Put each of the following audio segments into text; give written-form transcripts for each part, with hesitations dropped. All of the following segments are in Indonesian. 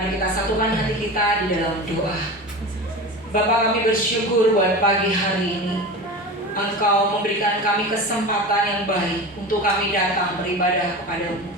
Mari kita satukan hati kita di dalam doa. Bapa, kami bersyukur buat pagi hari ini. Engkau memberikan kami kesempatan yang baik untuk kami datang beribadah kepadamu.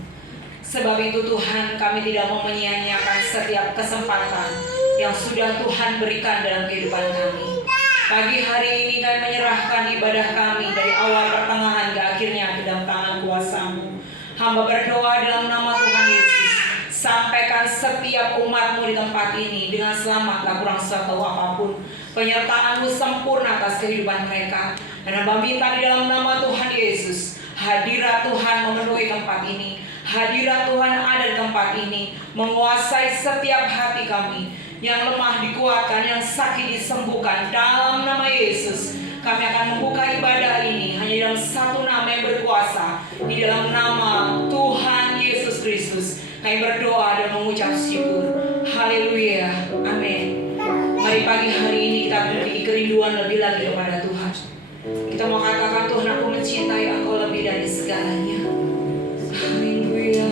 Sebab itu Tuhan, kami tidak mau menyia-nyiakan setiap kesempatan yang sudah Tuhan berikan dalam kehidupan kami. Pagi hari ini kami menyerahkan ibadah kami dari awal pertengahan ke akhirnya ke dalam tangan kuasa-Mu. Hamba berdoa dalam nama Tuhan Yesus, sampaikan setiap umat-Mu di tempat ini dengan selamat, tak kurang suatu apapun. Penyertaan-Mu sempurna atas kehidupan mereka. Dan hamba minta di dalam nama Tuhan Yesus, hadirat Tuhan memenuhi tempat ini. Hadirat Tuhan ada di tempat ini, menguasai setiap hati kami. Yang lemah dikuatkan, yang sakit disembuhkan dalam nama Yesus. Kami akan membuka ibadah ini hanya dalam satu nama yang berkuasa, di dalam nama Tuhan Yesus Kristus. Kami berdoa dan mengucap syukur. Haleluya, amin. Mari pagi hari ini kita memiliki kerinduan lebih lagi kepada Tuhan. Kita mau katakan, Tuhan, aku mencintai Engkau lebih dari segalanya. Haleluya.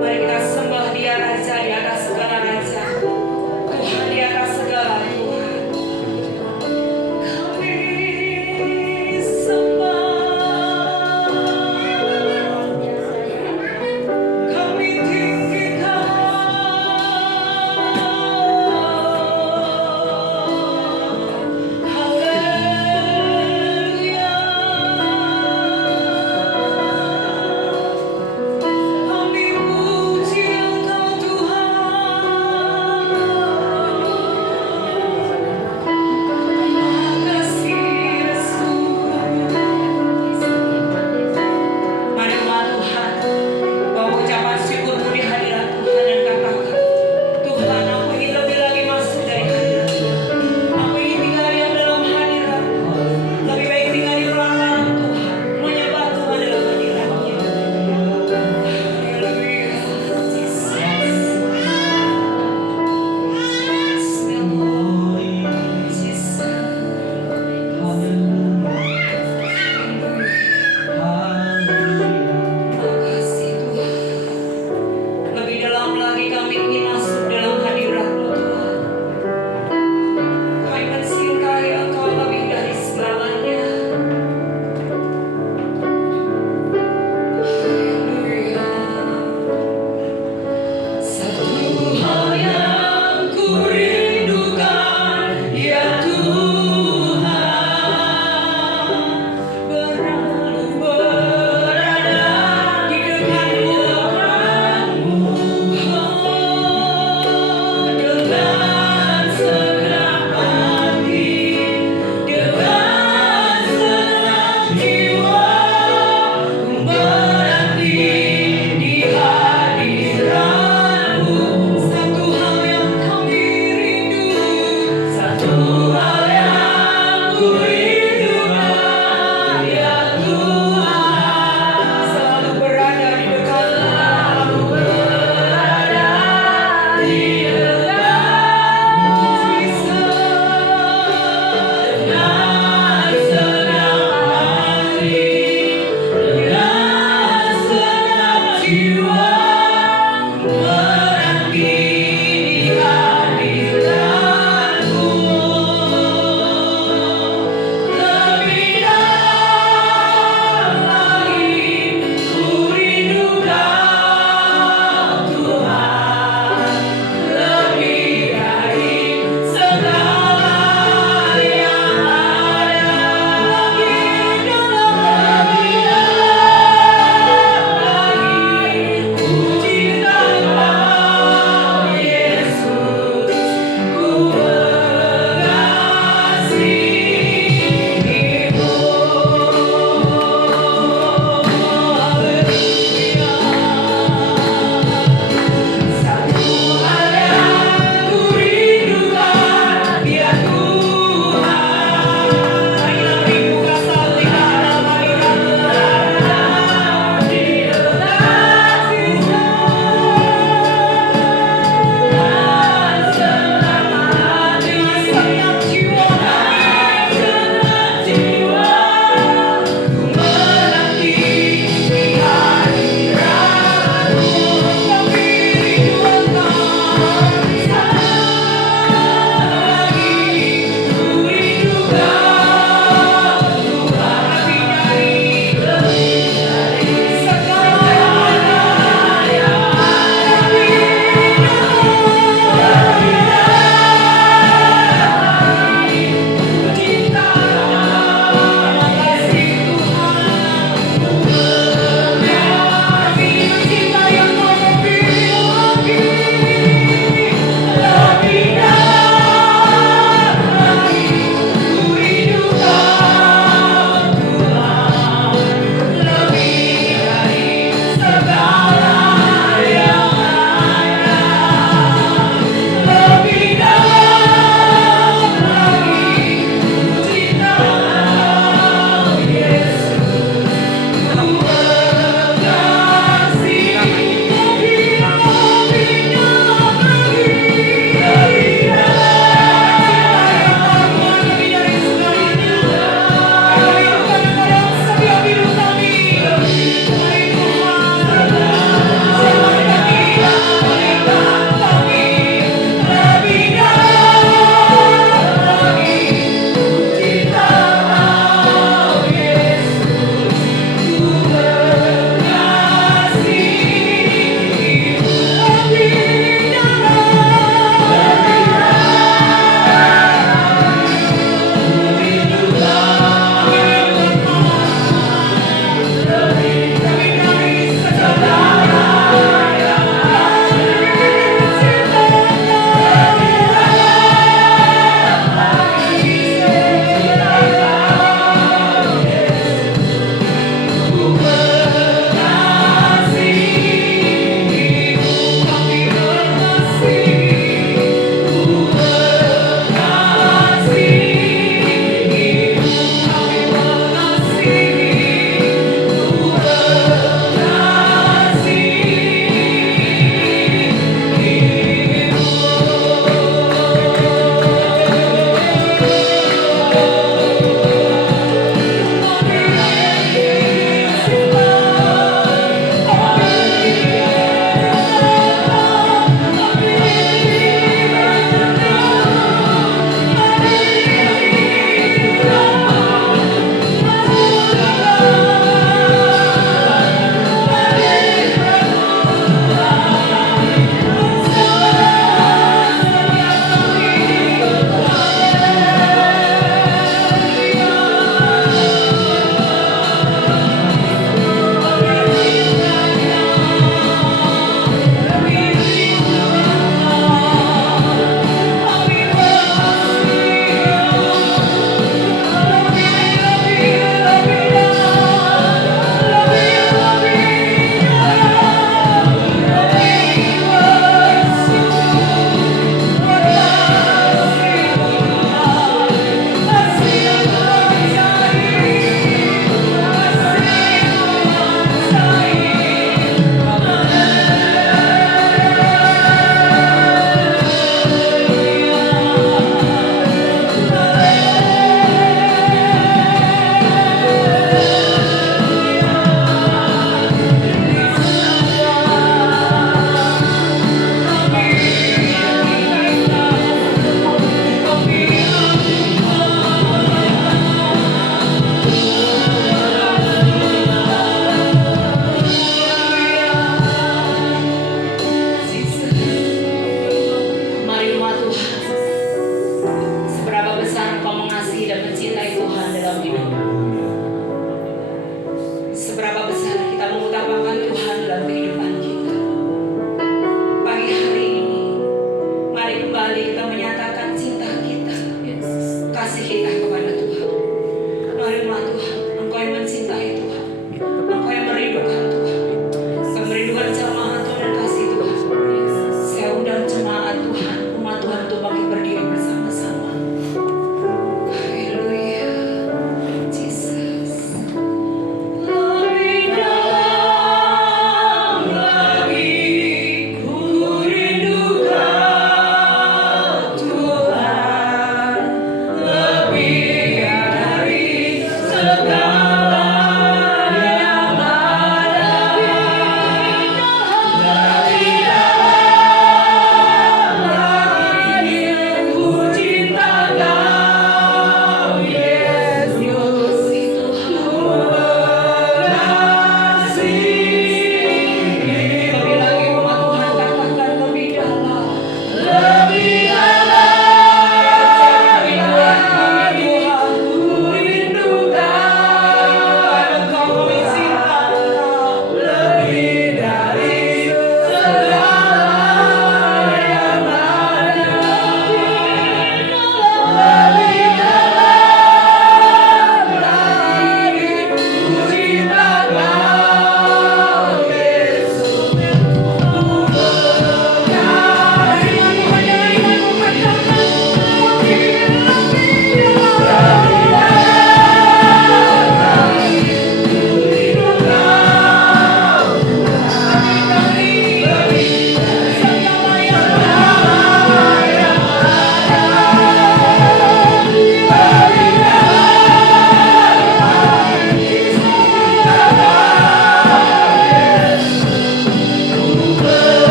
Mari kita sembah Dia, Raja di atas segala raja, Tuhan di atas segala Tuhan. Kami sembah, kami tinggikan. Haleluya.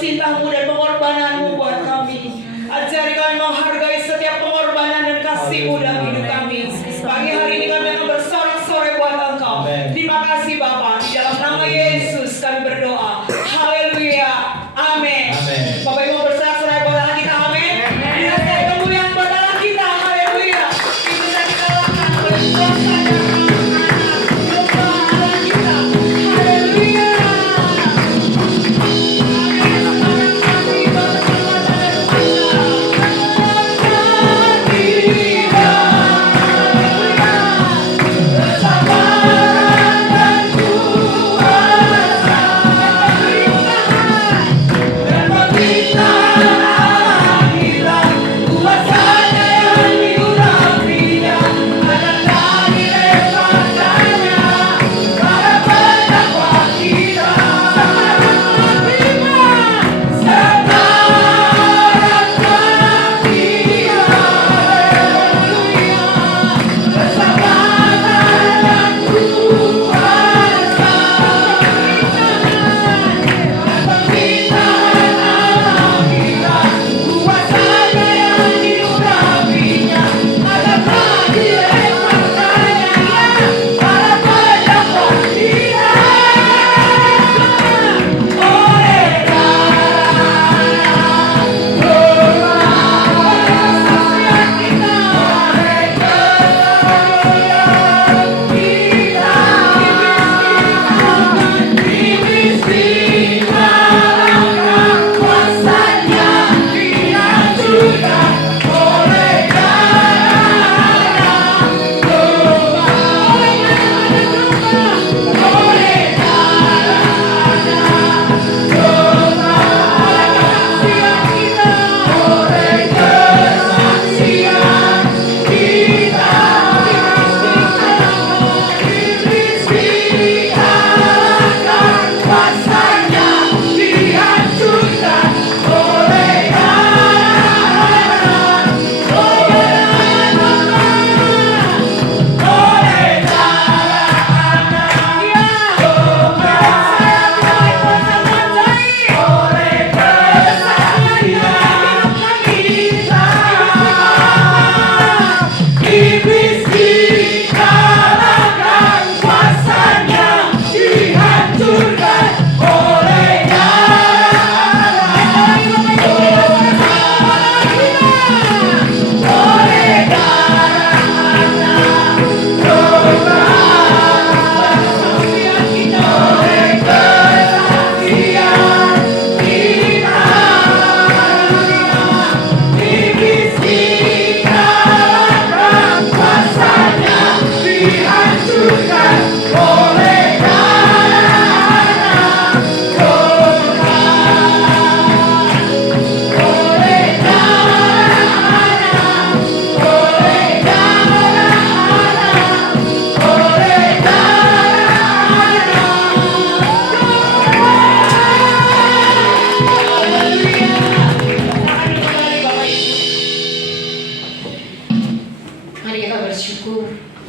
cinta-Mu dan pengorbanan-Mu buat kami. Ajari kami menghargai setiap pengorbanan dan kasih-Mu dalam hidup kami. Pagi hari ini kami akan bersorak-sorai buat Engkau. Terima kasih Bapa. Di dalam nama Yesus kami berdoa. Haleluya. Amin. Bapak Ibu bersorak-sorai buat Allah kita. Amin. Dirasakan kemuliaan buat Allah kita. Haleluya. Itu bisa kita lakukan oleh kuasa dan Allah kita. Haleluya.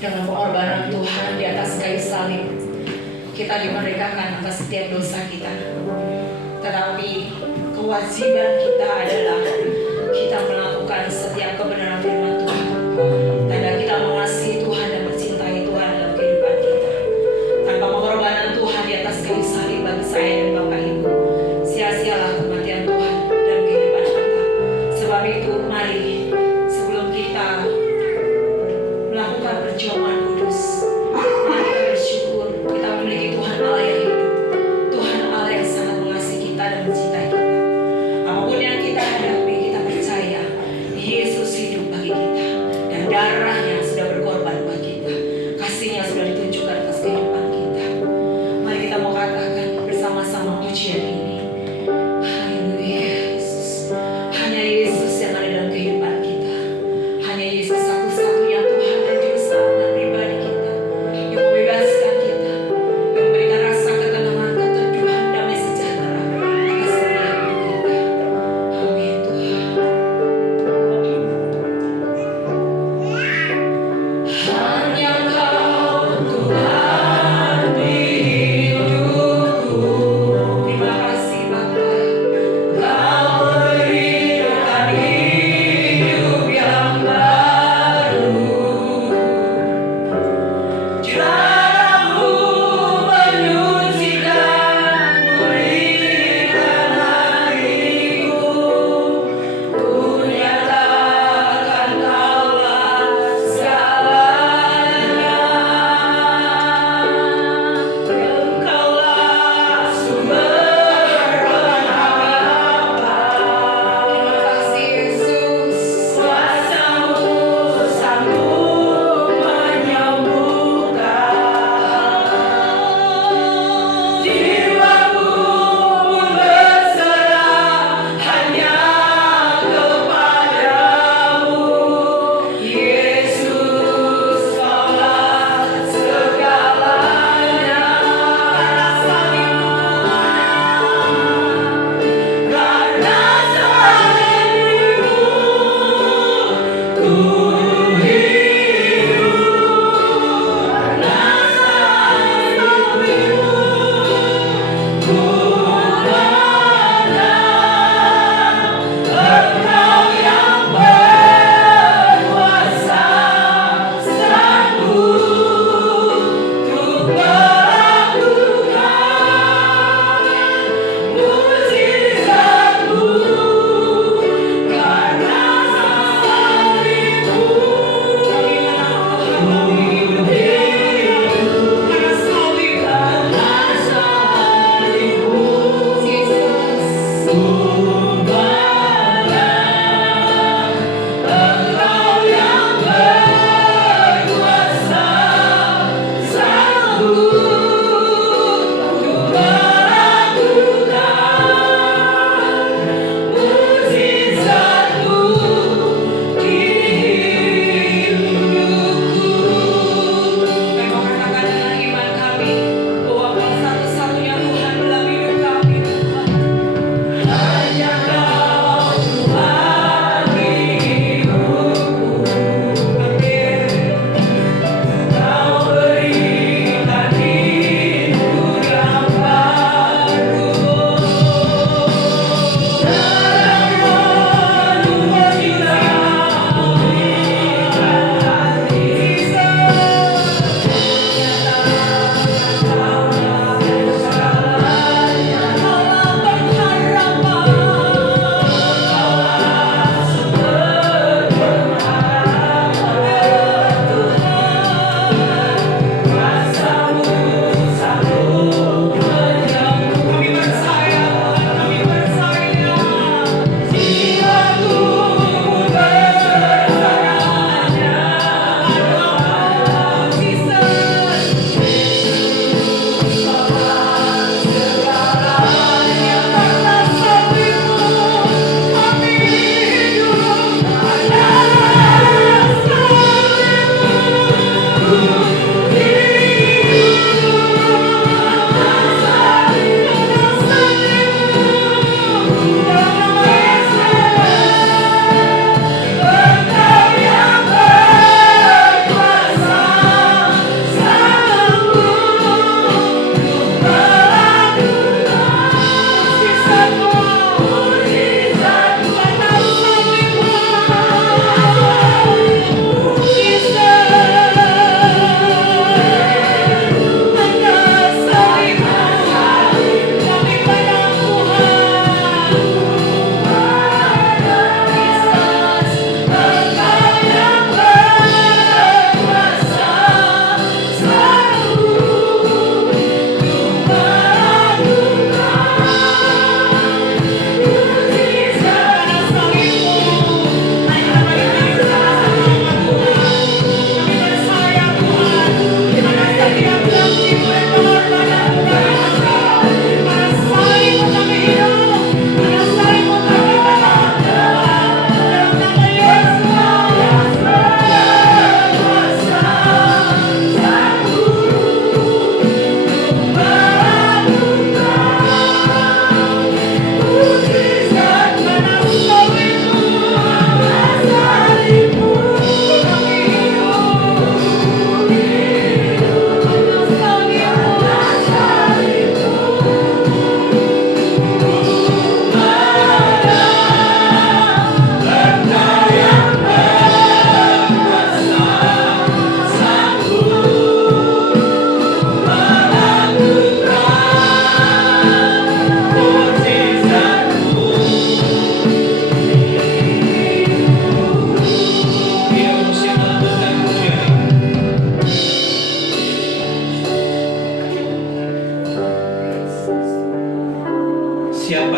Dengan pengorbanan Tuhan di atas kayu salib, kita dimerdekakan atas setiap dosa kita. Tetapi kewajiban kita adalah kita melakukan setiap kebenaran firman Tuhan. Tanda kita mengasihi Tuhan dan mencintai Tuhan dalam kehidupan kita. Tanpa pengorbanan Tuhan di atas kayu salib bagi saya dan Bapak Ibu, sia-sialah kematian Tuhan dalam kehidupan kita. Sebab itu mari sebelum kita melakukan perjuangan kudus, mari kita bersyukur kita memiliki Tuhan Allah yang hidup, Tuhan Allah yang sangat mengasihi kita dan mencintai kita. Apapun yang kita hadapi, kita percaya Yesus hidup bagi kita.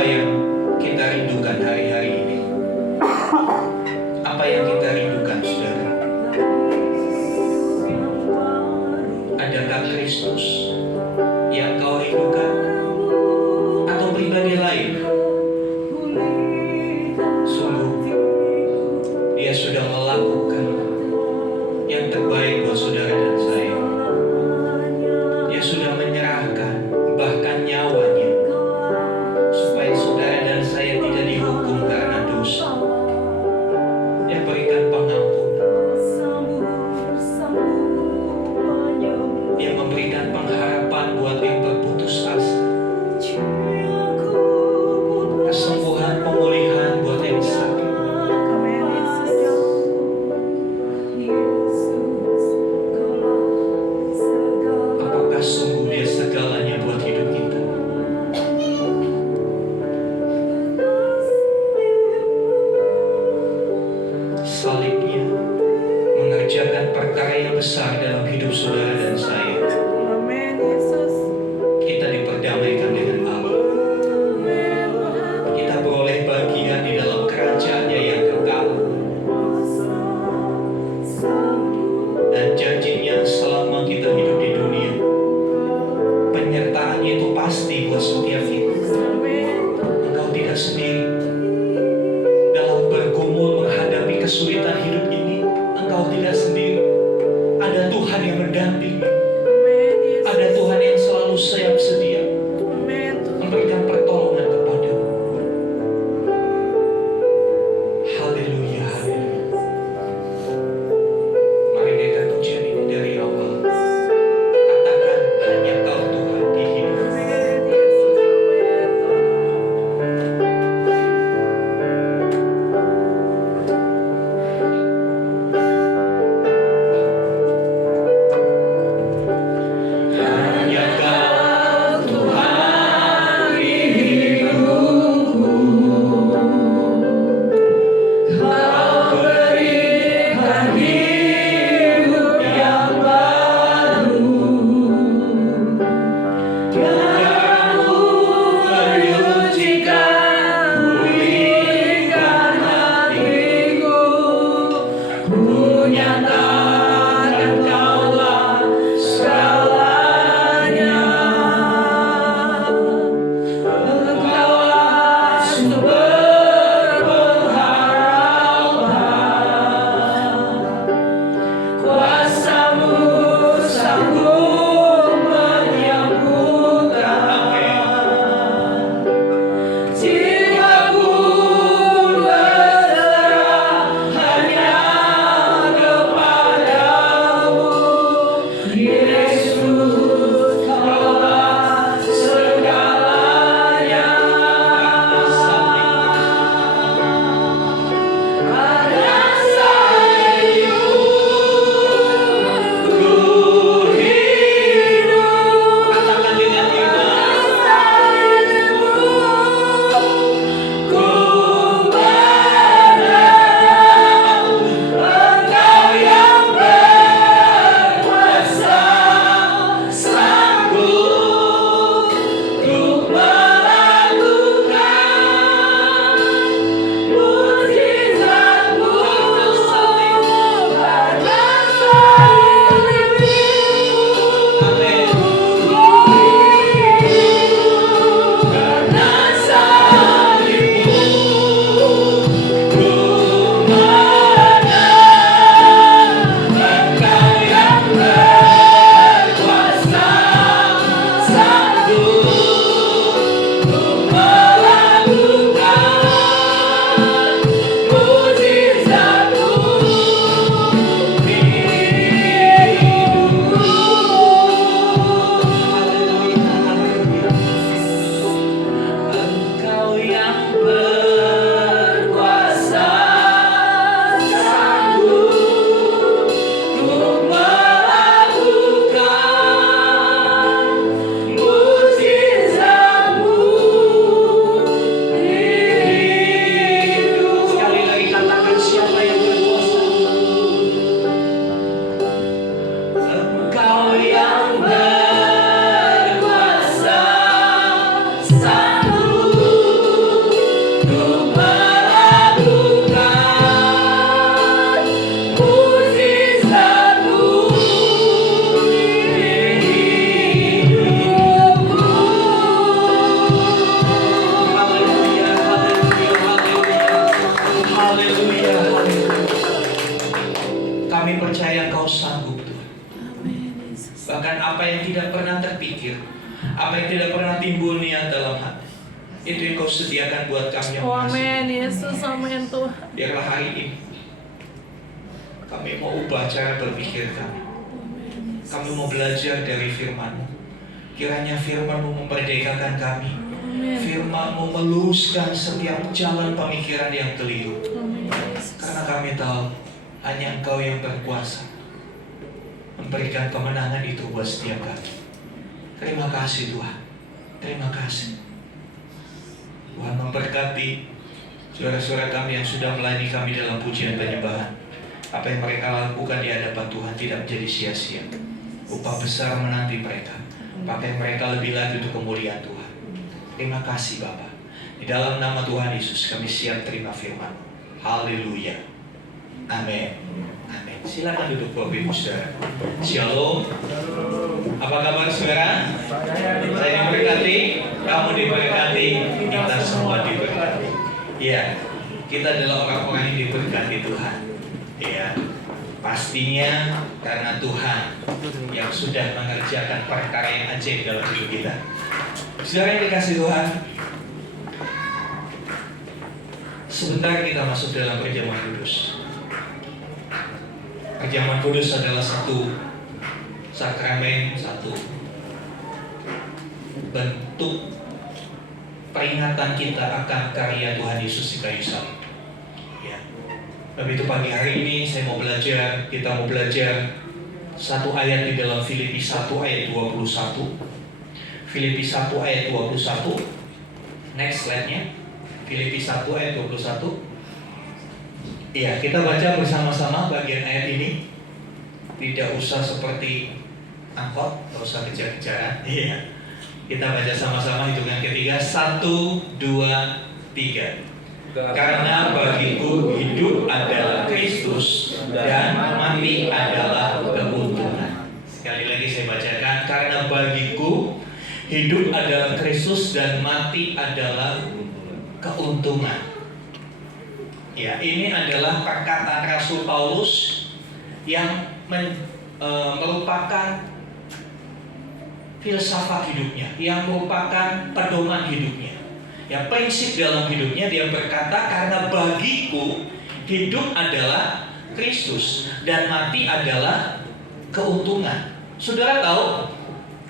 yang kita rindukan hari-hari ini? Apa yang kita rindukan, saudara? Adakah Kristus yang kau rindukan? Atau pribadi lain? Sungguh, Dia sudah melakukan yang terbaik buat saudara dan saya. Dia sudah menyerahkan bahkan nyawanya supaya saudara dan saya tidak dihukum karena dosa. Dia berikan pengampunan. Dia memberikan pengharapan buat yang berputus asa. Kesembuhan, pemulihan buat yang sakit. Apakah sungguh Dia segalanya buat hidup kita? Salibnya mengerjakan perkara yang besar dalam hidup saudara dan saya. Kita diperdamaikan dengan Allah. Kita beroleh bagian di dalam kerajaan-Nya yang kekal. Dan janjinya selama kita hidup di dunia, penyertaannya itu pasti buat setiap kita. Engkau tidak sendiri. Dalam bergumul menghadapi kesulitan hidup ini, engkau tidak sendiri. Ada Tuhan yang berdampingi. Ada Tuhan yang selalu siap sedia memberikan pertolongan kepadamu. Haleluya, haleluya. Mari naikkan pujian ini dari awal. Katakan hanya Kau Tuhan di hidup. Hanya Kau Tuhan di hidupku. Kau berikan hidup yang baru. Darah-Mu menyucikan, pulihkan hatiku. Ku nyatakan Kaulah segalanya. Engkaulah sumber pengharapan. Kuasa-Mu sanggup menyembuhkan. Jiwaku berserah hanya kepadamu. Yesus, Kaulah segalanya. tidak pernah terpikir, apa yang tidak pernah timbul niat dalam hati, itu yang Kau sediakan buat kami yang Amin, Yesus, amin Tuhan. Biarlah hari ini kami mau ubah cara berpikir kami. Kami mau belajar dari firman-Mu. Kiranya firman-Mu memperdekakan kami. Firman-Mu meluruskan setiap jalan pemikiran yang keliru. Karena kami tahu hanya Engkau yang berkuasa memberikan kemenangan itu buat setiap kami. Terima kasih Tuhan. Terima kasih. Tuhan memberkati saudara-saudara kami yang sudah melayani kami dalam pujian penyembahan. Apa yang mereka lakukan di hadapan Tuhan tidak menjadi sia-sia. Upah besar menanti mereka. Pakai mereka lebih lagi untuk kemuliaan Tuhan. Terima kasih Bapa. Di dalam nama Tuhan Yesus kami siap terima firman. Haleluya. Amin. Amin. Silakan duduk Bapak Ibu Saudara. Shalom. Apa kabar saudara? Saya diberkati, kamu diberkati, kita semua diberkati. Ya, kita adalah orang-orang yang diberkati Tuhan. Ya, pastinya karena Tuhan yang sudah mengerjakan perkara yang ajaib dalam hidup kita. Saudara yang dikasih Tuhan, sebentar kita masuk dalam perjamuan kudus. Perjamuan kudus adalah satu sakramen, satu bentuk peringatan kita akan karya Tuhan Yesus di kayu salib. Ya. Begitu pagi hari ini kita mau belajar satu ayat di dalam Filipi 1 ayat 21. Filipi 1 ayat 21. Next slide-nya. Filipi 1 ayat 21. Iya, kita baca bersama-sama bagian ayat ini. Tidak usah seperti angkot, tidak usah kejar-kejaran. Iya. Kita baca sama-sama hitungan ketiga. 1, 2, 3. Karena bagiku hidup adalah Kristus dan mati adalah keuntungan. Sekali lagi saya bacakan. Karena bagiku hidup adalah Kristus dan mati adalah keuntungan. Ya, ini adalah perkataan Rasul Paulus yang merupakan filsafat hidupnya, yang merupakan pedoman hidupnya. Yang prinsip dalam hidupnya dia berkata, karena bagiku hidup adalah Kristus dan mati adalah keuntungan. Saudara tahu,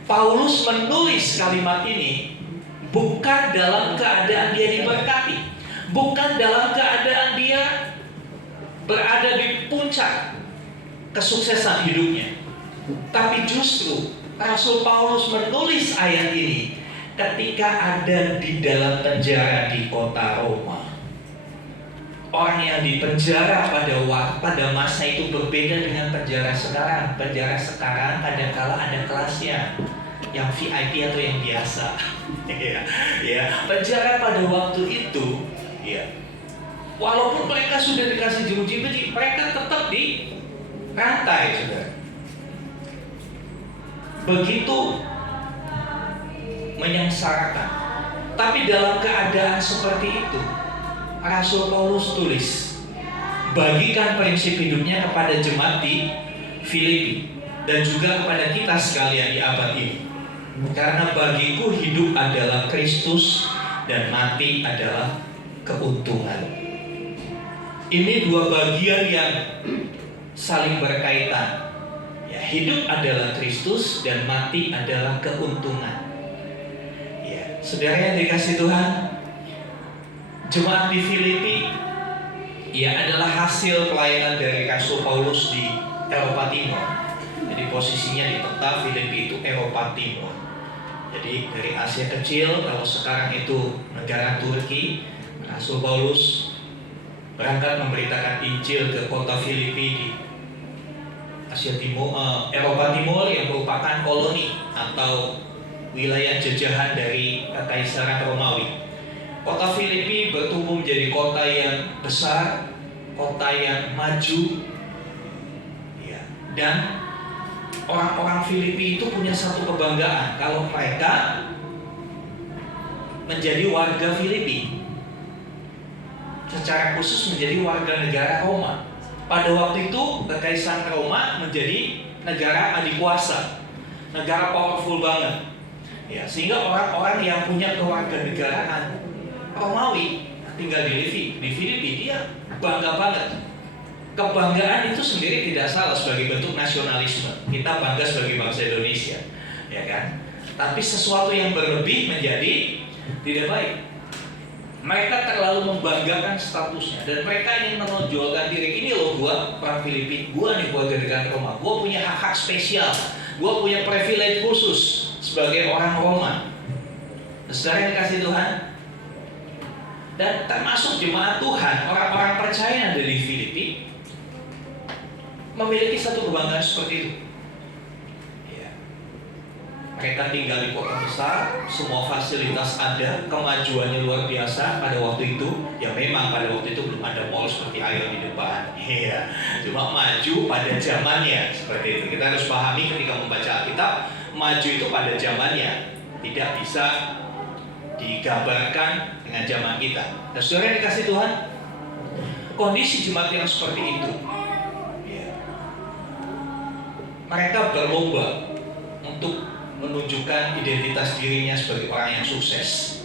Paulus menulis kalimat ini bukan dalam keadaan dia diberkati, bukan dalam keadaan dia berada di puncak kesuksesan hidupnya, tapi justru Rasul Paulus menulis ayat ini ketika ada di dalam penjara di kota Roma. Orang yang dipenjara pada masa itu berbeda dengan penjara sekarang. Penjara sekarang kadang-kala ada kelasnya, yang VIP atau yang biasa. Ya, penjara pada waktu itu, ya, walaupun mereka sudah dikasih jeruji besi, mereka tetap di rantai, saudara. Begitu menyengsarakan. Tapi dalam keadaan seperti itu, Rasul Paulus tulis, bagikan prinsip hidupnya kepada jemaat di Filipi dan juga kepada kita sekalian di abad ini. Karena bagiku hidup adalah Kristus dan mati adalah keuntungan. Ini dua bagian yang saling berkaitan. Ya, hidup adalah Kristus dan mati adalah keuntungan. Saudara yang dikasih Tuhan, jemaat di Filipi adalah hasil pelayanan dari Rasul Paulus di Eropa Timur. Jadi posisinya di peta Filipi itu Eropa Timur. Jadi dari Asia Kecil, kalau sekarang itu negara Turki, Rasul Paulus berangkat memberitakan Injil ke kota Filipi di Asia Timur, Eropa Timur yang merupakan koloni atau wilayah jajahan dari Kekaisaran Romawi. Kota Filipi bertumbuh menjadi kota yang besar, kota yang maju, ya. Dan orang-orang Filipi itu punya satu kebanggaan kalau mereka menjadi warga Filipi, secara khusus menjadi warga negara Roma. Pada waktu itu Kekaisaran Roma menjadi negara adikuasa. negara powerful banget. Ya, sehingga orang-orang yang punya kewarganegaraan Romawi tinggal di Filipi, dia bangga banget. Kebanggaan itu sendiri tidak salah sebagai bentuk nasionalisme. Kita bangga sebagai bangsa Indonesia, ya kan? Tapi sesuatu yang berlebih menjadi tidak baik. Mereka terlalu membanggakan statusnya dan mereka ingin menonjolkan diri. Ini loh gua orang Filipi, gua nih warga negara Roma, gua punya hak-hak spesial, gua punya privilege khusus sebagai orang Roma. Saudara yang dikasih Tuhan, dan termasuk jemaat Tuhan, orang-orang percaya yang ada di Filipi memiliki satu kebanggaan seperti itu. Ya. Mereka tinggal di kota besar, semua fasilitas ada, kemajuannya luar biasa pada waktu itu. Ya memang pada waktu itu belum ada mall seperti Ion di depan. Ya, cuma maju pada zamannya seperti itu. Kita harus pahami ketika membaca Alkitab, maju itu pada zamannya, tidak bisa digambarkan dengan zaman kita. Dan saudara yang dikasih Tuhan, kondisi jemaat yang seperti itu, mereka berlomba untuk menunjukkan identitas dirinya sebagai orang yang sukses,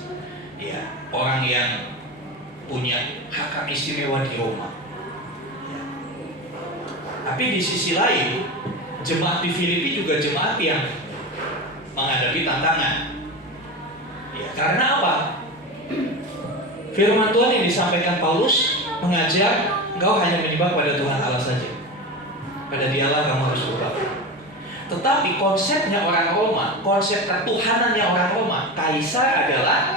ya, orang yang punya hak istimewa di Roma. Ya. Tapi di sisi lain, jemaat di Filipi juga jemaat yang menghadapi tantangan. Ya, karena apa? Firman Tuhan yang disampaikan Paulus mengajar engkau hanya menyembah pada Tuhan Allah saja. Pada Dialah kamu harus berbakti. Tetapi konsepnya orang Roma, konsep ketuhanannya orang Roma, kaisar adalah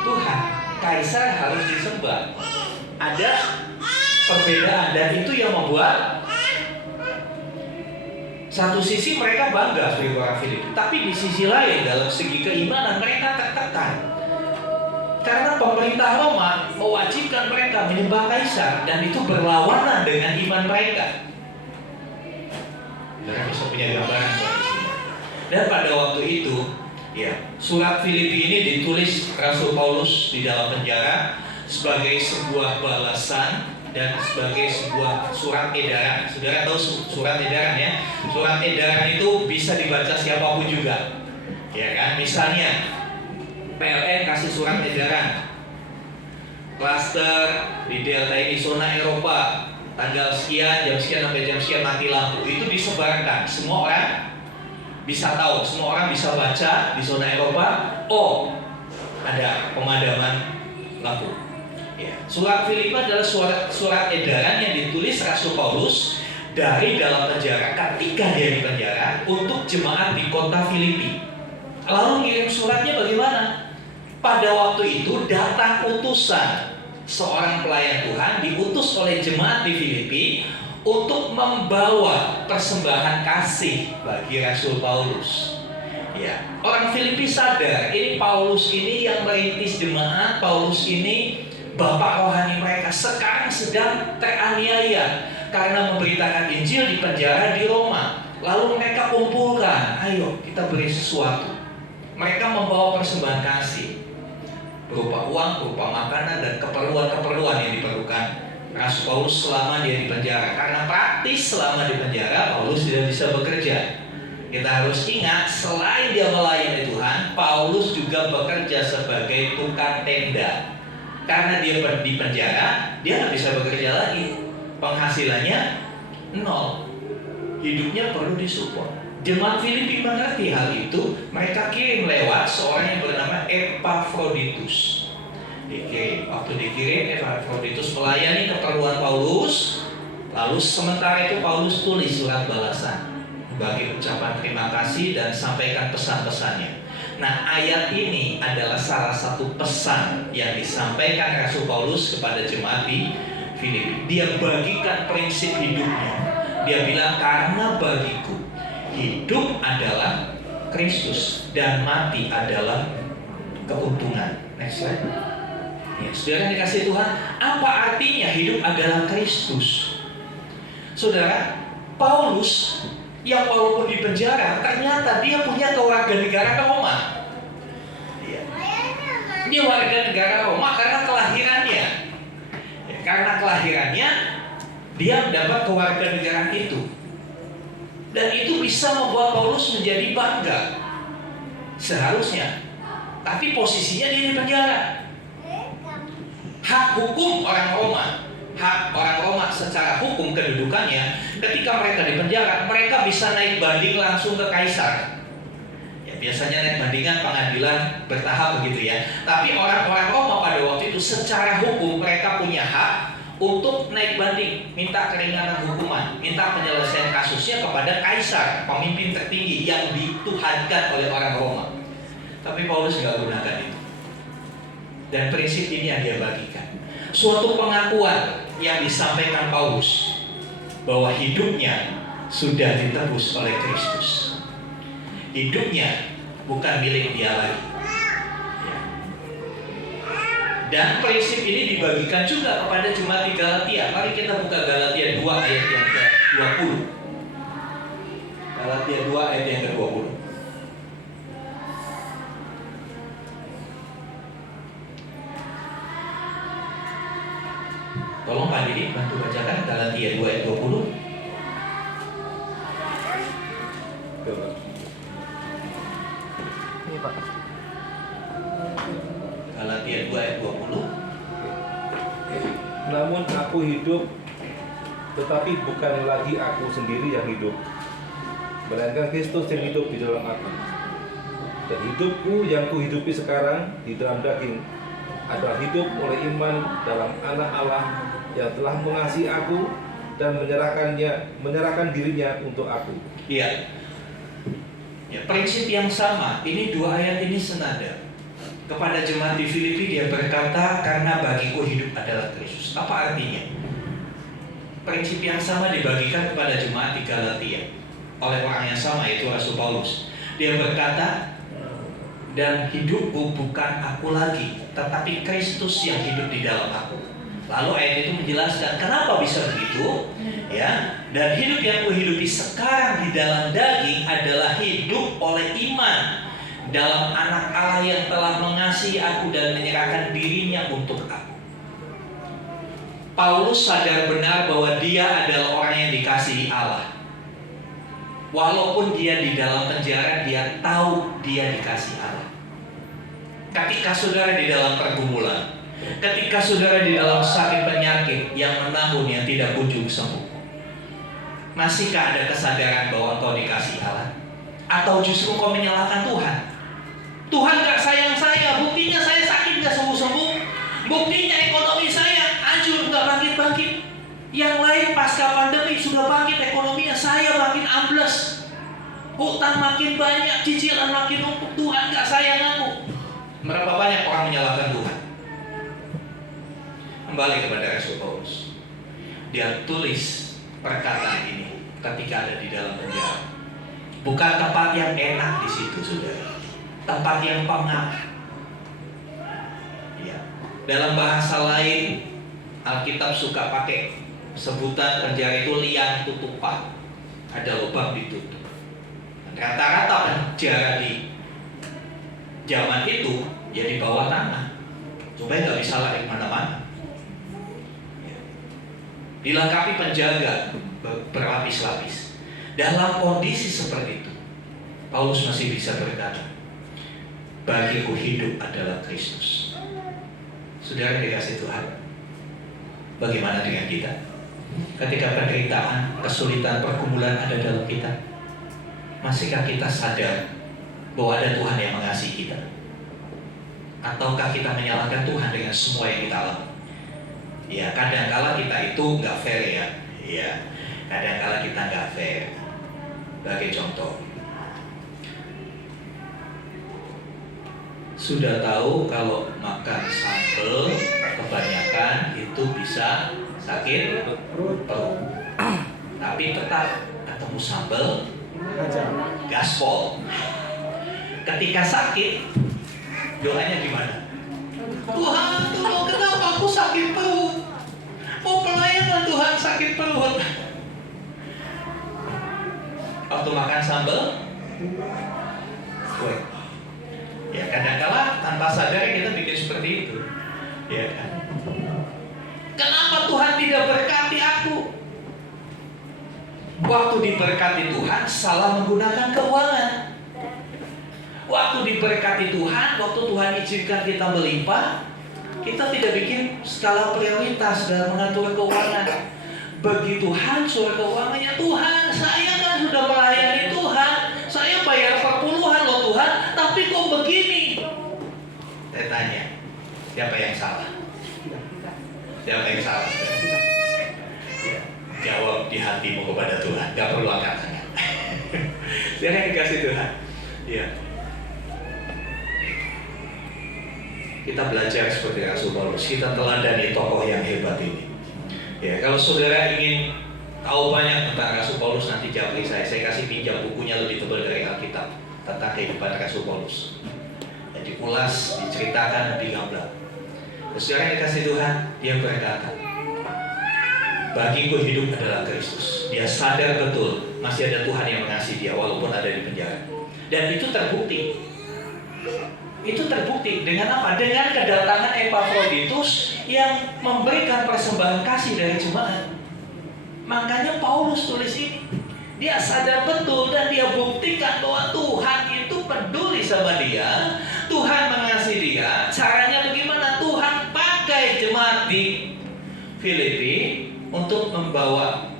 Tuhan. Kaisar harus disembah. Ada perbedaan dan itu yang membuat satu sisi mereka bangga sebagai orang Filipi, tapi di sisi lain dalam segi keimanan mereka tertekan. Karena pemerintah Roma mewajibkan mereka menyembah kaisar dan itu berlawanan dengan iman mereka. Saudara bisa punya gambaran di sini. Dan pada waktu itu, ya, surat Filipi ini ditulis Rasul Paulus di dalam penjara sebagai sebuah balasan dan sebagai sebuah surat edaran. Saudara tahu surat edaran ya? Surat edaran itu bisa dibaca siapapun juga, ya kan? Misalnya PLN kasih surat edaran, klaster di Delta ini zona Eropa, tanggal sekian, jam sekian sampai jam sekian mati lampu, itu disebarkan, semua orang bisa tahu, semua orang bisa baca di zona Eropa. Oh, ada pemadaman lampu. Ya. Surat Filipi adalah surat edaran yang ditulis Rasul Paulus dari dalam penjara ketika dia di penjara untuk jemaat di kota Filipi. Lalu ngirim suratnya bagaimana? Pada waktu itu datang utusan seorang pelayan Tuhan diutus oleh jemaat di Filipi untuk membawa persembahan kasih bagi Rasul Paulus. Ya, orang Filipi sadar ini Paulus ini yang merintis jemaat, Paulus ini bapak rohani mereka sekarang sedang teraniaya karena memberitakan Injil di penjara di Roma. Lalu mereka kumpulkan, ayo kita beri sesuatu. Mereka membawa persembahan kasih berupa uang, berupa makanan dan keperluan-keperluan yang diperlukan Rasul Paulus selama dia di penjara. Karena praktis selama di penjara Paulus tidak bisa bekerja. Kita harus ingat, selain dia melayani Tuhan, Paulus juga bekerja sebagai tukang tenda. Karena dia di penjara, dia nggak bisa bekerja lagi. Penghasilannya nol. Hidupnya perlu disupport. Jemaat Filipi mengerti hal itu, mereka kirim lewat seorang yang bernama Epafroditus. Waktu dikirim, Epafroditus melayani keperluan Paulus. Lalu sementara itu Paulus tulis surat balasan bagi ucapan terima kasih dan sampaikan pesan-pesannya. Nah, ayat ini adalah salah satu pesan yang disampaikan Rasul Paulus kepada jemaat di Filipi. Dia bagikan prinsip hidupnya. Dia bilang, karena bagiku hidup adalah Kristus dan mati adalah keuntungan. Next slide. Ya, saudara dikasih Tuhan, apa artinya hidup adalah Kristus? Saudara, Paulus yang walaupun di penjara, ternyata dia punya kewarganegaraan Roma. Dia warga negara Roma karena kelahirannya. Karena kelahirannya, dia mendapat kewarganegaraan itu. Dan itu bisa membuat Paulus menjadi bangga. Seharusnya. Tapi posisinya dia di penjara. Hak hukum orang Roma, hak orang Roma secara hukum kedudukannya, ketika mereka di penjara, mereka bisa naik banding langsung ke kaisar. Ya, biasanya naik bandingan pengadilan bertahap begitu ya. Tapi orang-orang Roma pada waktu itu secara hukum mereka punya hak untuk naik banding, minta keringanan hukuman, minta penyelesaian kasusnya kepada kaisar, pemimpin tertinggi yang dituhankan oleh orang Roma. Tapi Paulus nggak gunakan itu. Dan prinsip ini yang dia bagikan. Suatu pengakuan yang disampaikan Paulus bahwa hidupnya sudah ditebus oleh Kristus. Hidupnya bukan milik dia lagi. Ya. Dan prinsip ini dibagikan juga kepada jemaat di Galatia. Mari kita buka Galatia 2 ayat yang ke-20. Galatia 2 ayat yang ke-20. Tolong Pak Didi bantu bacakan Galatia 2 ayat 20. Ini Pak. Galatia 2 ayat 20. Namun aku hidup, tetapi bukan lagi aku sendiri yang hidup, melainkan Kristus yang hidup di dalam aku. Dan hidupku yang kuhidupi sekarang di dalam daging adalah hidup oleh iman dalam Anak Allah yang telah mengasihi aku dan menyerahkan dirinya untuk aku. Iya. Ya, prinsip yang sama. Ini dua ayat ini senada. Kepada jemaat di Filipi dia berkata, karena bagiku hidup adalah Kristus. Apa artinya? Prinsip yang sama dibagikan kepada jemaat di Galatia oleh orang yang sama, yaitu Rasul Paulus. Dia berkata, dan hidupku bukan aku lagi, tetapi Kristus yang hidup di dalam aku. Lalu ayat itu menjelaskan kenapa bisa begitu, ya. Dan hidup yang kuhidupi sekarang di dalam daging adalah hidup oleh iman dalam Anak Allah yang telah mengasihi aku dan menyerahkan dirinya untuk aku. Paulus sadar benar bahwa dia adalah orang yang dikasihi Allah. Walaupun dia di dalam penjara, dia tahu dia dikasihi Allah. Ketika saudara di dalam pergumulan, ketika saudara di dalam sakit penyakit yang menahun yang tidak kunjung sembuh, masihkah ada kesadaran bahwa engkau dikasihi Allah? Atau justru kau menyalahkan Tuhan? Tuhan gak sayang saya, buktinya saya sakit gak sembuh-sembuh, buktinya ekonomi saya hancur gak bangkit-bangkit. Yang lain pasca pandemi sudah bangkit ekonominya, saya makin ambles, hutang makin banyak, cicilan makin numpuk. Tuhan gak sayang aku. Berapa banyak orang menyalahkan Tuhan? Kembali kepada Rasul Paulus. Dia tulis perkataan ini ketika ada di dalam penjara. Bukan tempat yang enak di situ, saudara. Tempat yang pengap. Ya. Dalam bahasa lain, Alkitab suka pakai sebutan penjara itu liang tutupan. Ada lubang ditutup. Rata-rata penjara di zaman itu ya di bawah tanah, supaya nggak bisa lari kemana-mana. Ya. Dilengkapi penjaga berlapis-lapis. Dalam kondisi seperti itu, Paulus masih bisa berkata, bagiku hidup adalah Kristus. Saudara dikasih Tuhan, bagaimana dengan kita? Ketika penderitaan, kesulitan, pergumulan ada dalam kita, masihkah kita sadar bahwa ada Tuhan yang mengasihi kita? Ataukah kita menyalahkan Tuhan dengan semua yang kita alami? Ya, kadang-kala kita itu nggak fair ya. Ya, kadang-kala kita nggak fair. Sebagai contoh, sudah tahu kalau makan sambal kebanyakan itu bisa sakit perut. Tapi tetap ketemu sambal gaspol. Ketika sakit, doanya gimana? Tuhan, tolong, kenapa aku sakit perut? Mau pelayanan Tuhan, sakit perut. Waktu makan sambal, gue. Ya kadang-kala tanpa sadar kita bikin seperti itu. Ya kan? Kenapa Tuhan tidak berkati aku? Waktu diberkati Tuhan, salah menggunakan keuangan. Waktu diberkati Tuhan, waktu Tuhan izinkan kita melimpah, kita tidak bikin skala prioritas dalam mengatur keuangan. Begitu hancur keuangannya, Tuhan, saya kan sudah melayani Tuhan, saya bayar perpuluhan loh Tuhan, tapi kok begini? Saya tanya, siapa yang salah? Siapa yang salah? Ya, jawab di hatimu kepada Tuhan, gak perlu angkat tangan. Siapa dikasih Tuhan? Ya. Kita belajar seperti Rasul Paulus, kita teladani tokoh yang hebat ini. Ya, kalau saudara ingin tahu banyak tentang Rasul Paulus, nanti japri saya kasih pinjam bukunya lebih tebal dari Alkitab tentang kehidupan Rasul Paulus. Ya, diulas, diceritakan, digambar. Saudara yang dikasih Tuhan, dia berkata, bagiku hidup adalah Kristus. Dia sadar betul masih ada Tuhan yang mengasihi dia walaupun ada di penjara. Dan itu terbukti. Itu terbukti dengan apa? Dengan kedatangan Epafroditus yang memberikan persembahan kasih dari jemaat. Makanya Paulus tulis ini. Dia sadar betul dan dia buktikan bahwa Tuhan itu peduli sama dia. Tuhan mengasihi dia. Caranya bagaimana? Tuhan pakai jemaat di Filipi untuk membawa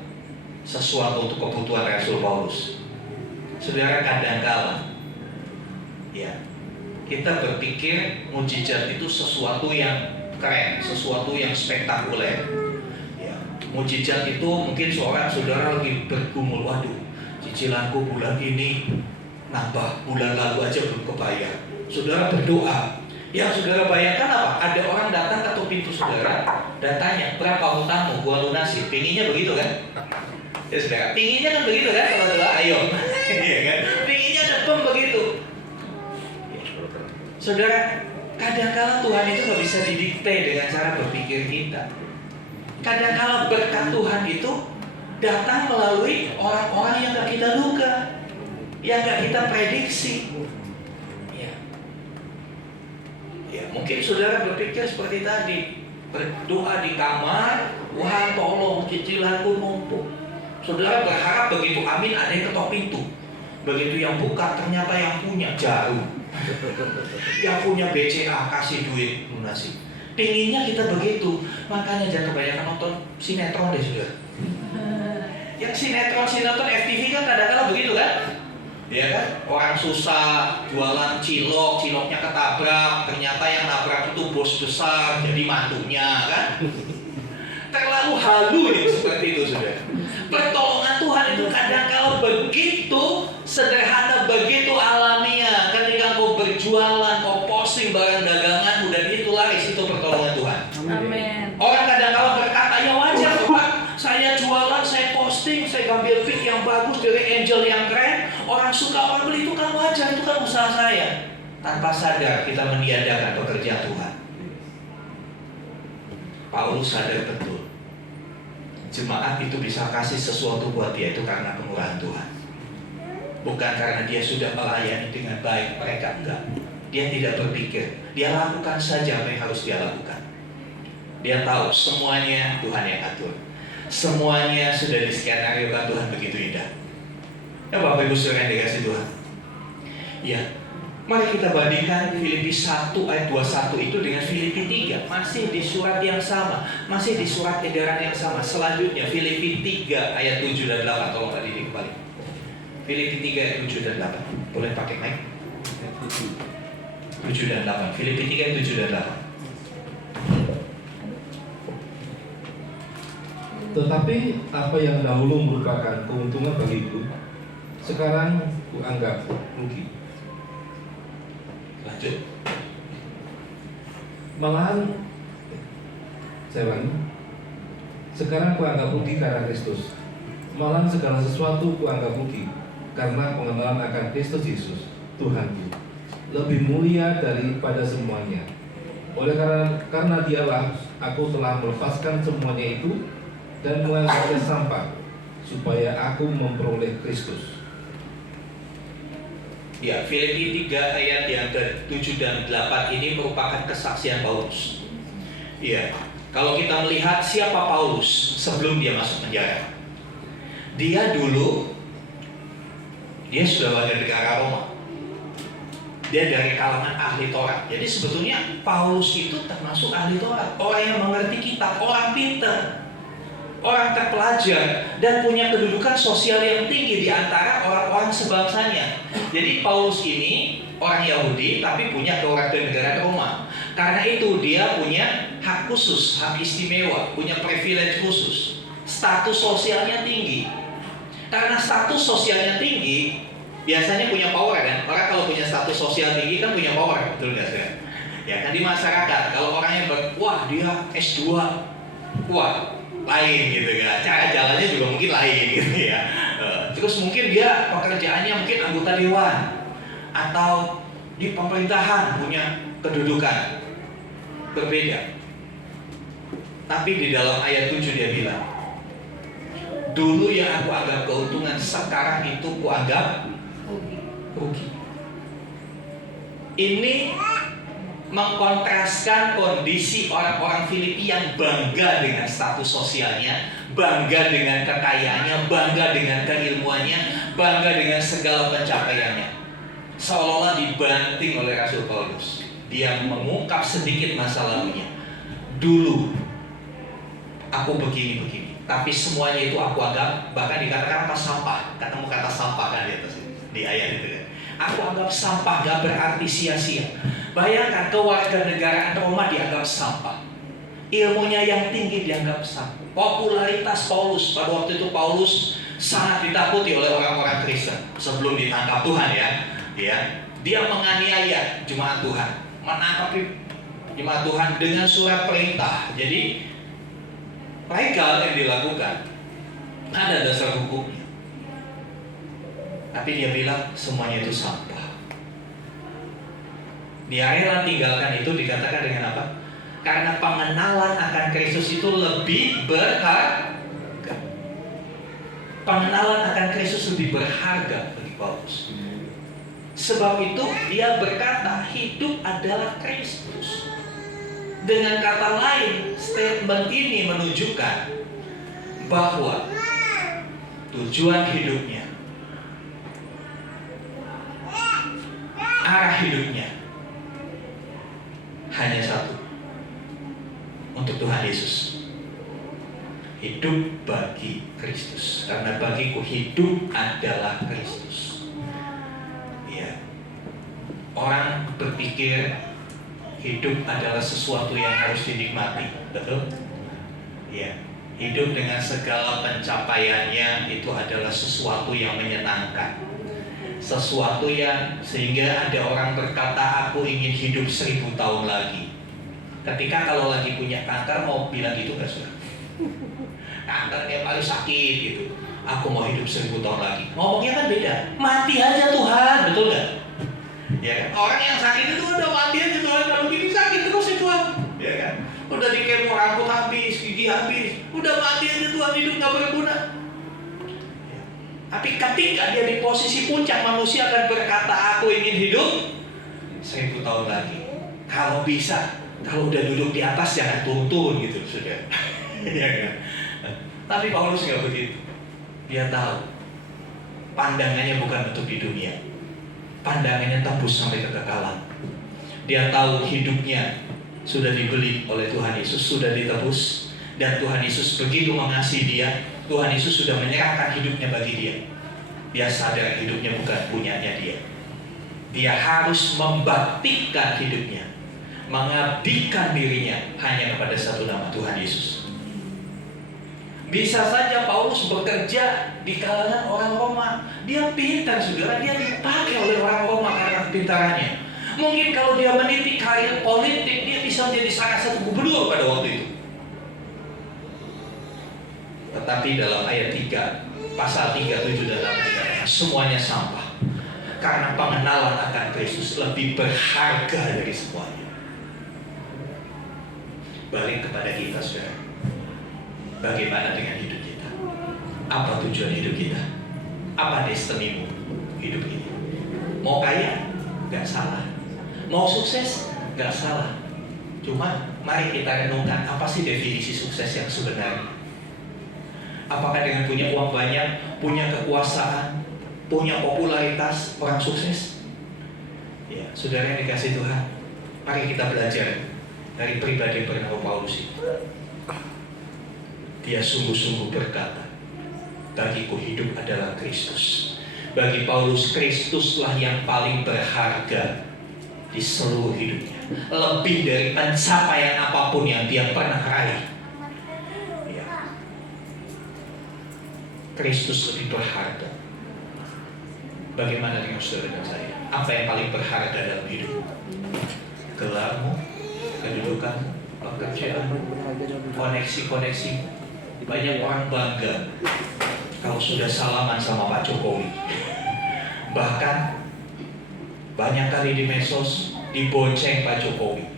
sesuatu untuk kebutuhan Rasul Paulus. Saudara, kadangkala ya, kita berpikir mujizat itu sesuatu yang keren, sesuatu yang spektakuler. Ya, mujizat itu mungkin seorang saudara lagi bergumul, waduh, cicilanku bulan ini nambah, bulan lalu aja belum kebayar. Saudara berdoa, yang saudara bayangkan apa? Ada orang datang ke pintu saudara dan tanya, berapa hutangmu? Gua lunasi. Pinginnya begitu kan? Ya saudara, pinginnya kan begitu kan? Kalau doa, ayo, iya kan? Pinginnya ada begitu. Saudara, kadang-kala Tuhan itu gak bisa didikte dengan cara berpikir kita. Kadang-kala berkat Tuhan itu datang melalui orang-orang yang gak kita duga, yang gak kita prediksi. Ya, mungkin saudara berpikir seperti tadi, berdoa di kamar, Tuhan tolong cicilanku numpuk. Saudara berharap begitu amin ada yang ketok pintu. Begitu yang buka ternyata yang punya jarum. Yang punya BCA kasih duit lunasi. Pinginnya kita begitu. Makanya jangan kebanyakan nonton sinetron deh saudara. Yang sinetron FTV kan kadang-kadang begitu kan? Ya kan? Orang susah jualan cilok, ciloknya ketabrak, ternyata yang nabrak itu bos besar jadi mantunya kan? Terlalu halu ya seperti itu saudara. Pertolongan Tuhan itu kadang-kadang begitu sederhana, begitu alamiah. Ketika kau berjualan, kau posting barang dagangan, udah itu laris, itu pertolongan Tuhan. Amin. Orang kadang-kadang berkata, ya wajar Pak, saya jualan, saya posting, saya ambil pic yang bagus dari angel yang keren, orang suka, orang beli, itu kan wajar, itu kan usaha saya. Tanpa sadar kita meniadakan pekerjaan Tuhan. Paulus sadar betul, jemaat itu bisa kasih sesuatu buat dia itu karena kemurahan Tuhan, bukan karena dia sudah melayani dengan baik. Mereka enggak. Dia tidak berpikir, dia lakukan saja apa yang harus dia lakukan. Dia tahu semuanya Tuhan yang atur, semuanya sudah diskenariokan Tuhan begitu indah. Ya Bapak Ibu saudara yang dikasih Tuhan, ya, mari kita bandingkan Filipi 1 ayat 21 itu dengan Filipi 3. Masih di surat yang sama, masih di surat edaran yang sama. Selanjutnya Filipi 3 ayat 7 dan 8. Tolong tadi kembali. Filipi 3 ayat 7 dan 8. Boleh pakai mic? 7 dan 8. Filipi 3 ayat 7 dan 8. Tetapi apa yang dahulu merupakan keuntungan bagiku, sekarang kuanggap rugi. Lanjut. Malahan, saya ulangi, sekarang kuanggap rugi karena Kristus. Malahan segala sesuatu kuanggap rugi karena pengenalan akan Kristus Yesus, Tuhanku, lebih mulia daripada semuanya. Oleh karena dialah aku telah melepaskan semuanya itu dan menganggapnya sampah, supaya aku memperoleh Kristus. Ya, Filipi 3 ayat yang ke-7 dan 8 ini merupakan kesaksian Paulus. Ya, kalau kita melihat siapa Paulus sebelum dia masuk penjara, dia sudah warga negara Roma. Dia dari kalangan ahli Taurat. Jadi sebetulnya Paulus itu termasuk ahli Taurat, orang yang mengerti kitab, orang pintar, orang terpelajar, dan punya kedudukan sosial yang tinggi di antara orang-orang sebangsanya. Jadi Paulus ini orang Yahudi tapi punya kewarganegaraan Roma. Karena itu dia punya hak khusus, hak istimewa, punya privilege khusus, status sosialnya tinggi. Karena status sosialnya tinggi, biasanya punya power kan. Orang kalau punya status sosial tinggi kan punya power, betul nggak sih? Ya kan, di masyarakat kalau orangnya wah dia S2, wah lain gitu kan. Cara jalannya juga mungkin lain gitu ya. Terus mungkin dia pekerjaannya mungkin anggota dewan atau di pemerintahan, punya kedudukan berbeda. Tapi di dalam ayat 7 dia bilang, dulu yang aku anggap keuntungan, sekarang itu kuanggap rugi. Ini mengkontraskan kondisi orang-orang Filipi yang bangga dengan status sosialnya, bangga dengan kekayaannya, bangga dengan keilmuannya, bangga dengan segala pencapaiannya. Seolah-olah dibanting oleh Rasul Paulus. Dia mengungkap sedikit masa lalunya. Dulu aku begini-begini, tapi semuanya itu aku anggap, bahkan dikatakan apa, sampah. Ketemu kata sampah kan di atas di ayat itu kan. Aku anggap sampah, gak berarti sia-sia. Bayangkan, kewarganegaraan Roma dianggap sampah, ilmunya yang tinggi dianggap sampah. Popularitas Paulus, pada waktu itu Paulus sangat ditakuti oleh orang-orang Kristen sebelum ditangkap Tuhan ya. Dia menganiaya jemaat Tuhan, menangkap jemaat Tuhan dengan surat perintah. Jadi legal yang dilakukan, ada dasar hukumnya. Tapi dia bilang semuanya itu sampah. Dia rela tinggalkan itu, dikatakan dengan apa? Karena pengenalan akan Kristus itu lebih berharga. Pengenalan akan Kristus lebih berharga bagi Paulus. Sebab itu dia berkata hidup adalah Kristus. Dengan kata lain, statement ini menunjukkan bahwa tujuan hidupnya, arah hidupnya hanya satu, untuk Tuhan Yesus. Hidup bagi Kristus, karena bagiku hidup adalah Kristus. Orang berpikir hidup adalah sesuatu yang harus dinikmati, betul? Ya, hidup dengan segala pencapaiannya itu adalah sesuatu yang menyenangkan, sesuatu yang sehingga ada orang berkata, aku ingin hidup 1000 tahun lagi. Ketika kalau lagi punya kanker mau bilang gitu nggak sudah? Kanker tiap kali sakit gitu, aku mau hidup 1000 tahun lagi. Ngomongnya kan beda, mati aja Tuhan, betul nggak? Ya kan? Orang yang sakit itu udah mati aja Tuhan, kalau gini sakit terus ya Tuhan, ya kan? Udah di kemo rambut habis, gigi habis, udah mati aja Tuhan, hidup nggak berguna. Tapi ketika dia di posisi puncak, manusia akan berkata, aku ingin hidup 1000 tahun lagi. Kalau bisa, kalau udah duduk di atas jangan turun gitu, sudah. Ya kan? Tapi Paulus nggak begitu. Dia tahu pandangannya bukan untuk di dunia, pandangannya tembus sampai kekekalan. Dia tahu hidupnya sudah dibeli oleh Tuhan Yesus, sudah ditebus, dan Tuhan Yesus begitu mengasihi dia. Tuhan Yesus sudah menyerahkan hidupnya bagi dia. Dia sadar hidupnya bukan punyanya dia. Dia harus membaktikan hidupnya, mengabdikan dirinya hanya kepada satu nama, Tuhan Yesus. Bisa saja Paulus bekerja di kalangan orang Roma. Dia pintar, saudara. Dia dipakai oleh orang Roma karena kepintarannya. Mungkin kalau dia meniti karir politik, dia bisa menjadi salah satu gubernur pada waktu itu. Tetapi dalam ayat 3, pasal 37 dalam dikatakan semuanya sampah, karena pengenalan akan Kristus lebih berharga dari semuanya. Balik kepada kita, saudara. Bagaimana dengan hidup kita? Apa tujuan hidup kita? Apa destinimu hidup ini? Mau kaya? Gak salah. Mau sukses? Gak salah. Cuma mari kita renungkan, apa sih definisi sukses yang sebenarnya? Apakah dengan punya uang banyak, punya kekuasaan, punya popularitas, orang sukses? Ya, saudara yang dikasih Tuhan, mari kita belajar dari pribadi bernama Paulus itu. Dia sungguh-sungguh berkata, bagiku hidup adalah Kristus. Bagi Paulus, Kristuslah yang paling berharga di seluruh hidupnya, lebih dari pencapaian apapun yang dia pernah raih. Ya. Kristus lebih berharga. Bagaimana dengan saudara dan saya? Apa yang paling berharga dalam hidup? Gelarmu, kedudukanmu, pekerjaanmu, koneksi-koneksi. Banyak orang bangga kalau sudah salaman sama Pak Jokowi. Bahkan banyak kali di medsos dibonceng Pak Jokowi.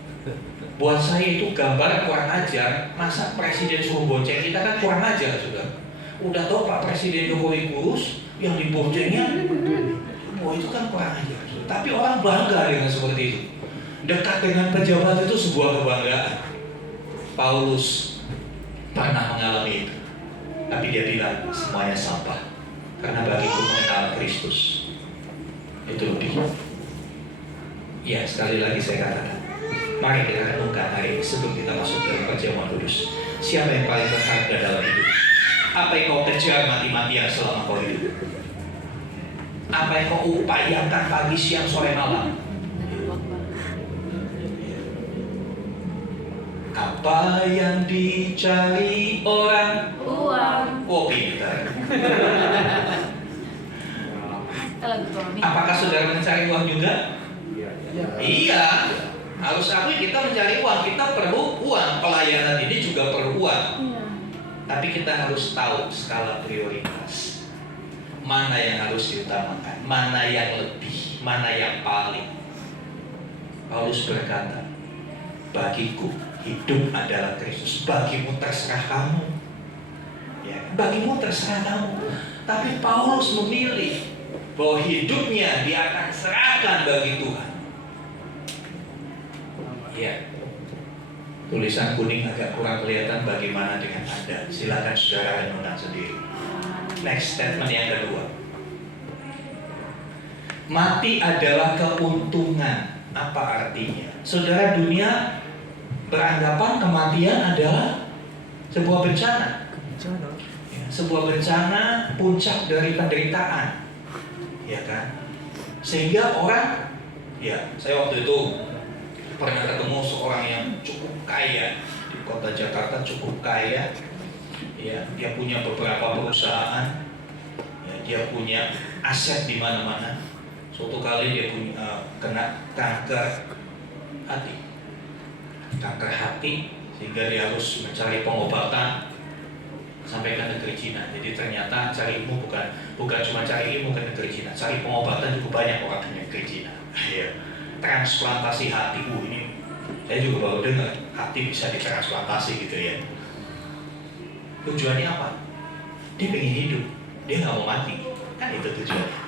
Buat saya itu gambar kurang ajar. Masa presiden suruh bonceng kita, kan kurang ajar juga. Udah tahu Pak Presiden Jokowi kurus, yang diboncengnya, wah itu kan kurang ajar. Tapi orang bangga dengan seperti itu. Dekat dengan pejabat itu sebuah kebanggaan. Paulus pernah mengalami itu, tapi dia bilang semuanya sampah, karena bagiku mengenal Kristus itu lebih. Ya, sekali lagi saya katakan, mari kita renungkan hari ini sebelum kita masuk dalam perjamuan kudus. Siapa yang paling berharga dalam hidup? Apa yang kau kejar mati-matian selama kau hidup? Apa yang kau upayakan pagi, siang, sore, malam? Apa yang dicari orang? Uang. Oh, pintar. Elektronik. Apakah saudara mencari uang juga? Iya. Harus akui kita mencari uang, kita perlu uang. Pelayanan ini juga perlu uang. Iya. Tapi kita harus tahu skala prioritas. Mana yang harus diutamakan, mana yang lebih, mana yang paling. Paulus berkata, bagiku hidup adalah Kristus. Bagimu terserah kamu. Ya, bagimu terserah kamu. Tapi Paulus memilih bahwa hidupnya dia akan serahkan bagi Tuhan. Ya. Tulisan kuning agak kurang kelihatan, bagaimana dengan Anda? Silakan saudara renungkan sendiri. Next statement yang kedua. Mati adalah keuntungan. Apa artinya? Saudara, dunia beranggapan kematian adalah sebuah bencana. Ya, sebuah bencana, puncak dari penderitaan. Ya kan? Sehingga orang, ya, saya waktu itu pernah ketemu seorang yang cukup kaya di kota Jakarta, cukup kaya. Ya, dia punya beberapa perusahaan. Ya, dia punya aset di mana-mana. Suatu kali dia punya kena kanker hati. Kanker hati, sehingga dia harus mencari pengobatan sampai ke negeri Cina. Jadi ternyata cari ilmu bukan cuma cari ilmu ke negeri Cina, cari pengobatan juga banyak orang di negeri Cina. Ya. Transplantasi hati, ini saya juga baru dengar hati bisa ditransplantasi gitu ya. Tujuannya apa? Dia pengen hidup, dia nggak mau mati, kan itu tujuannya.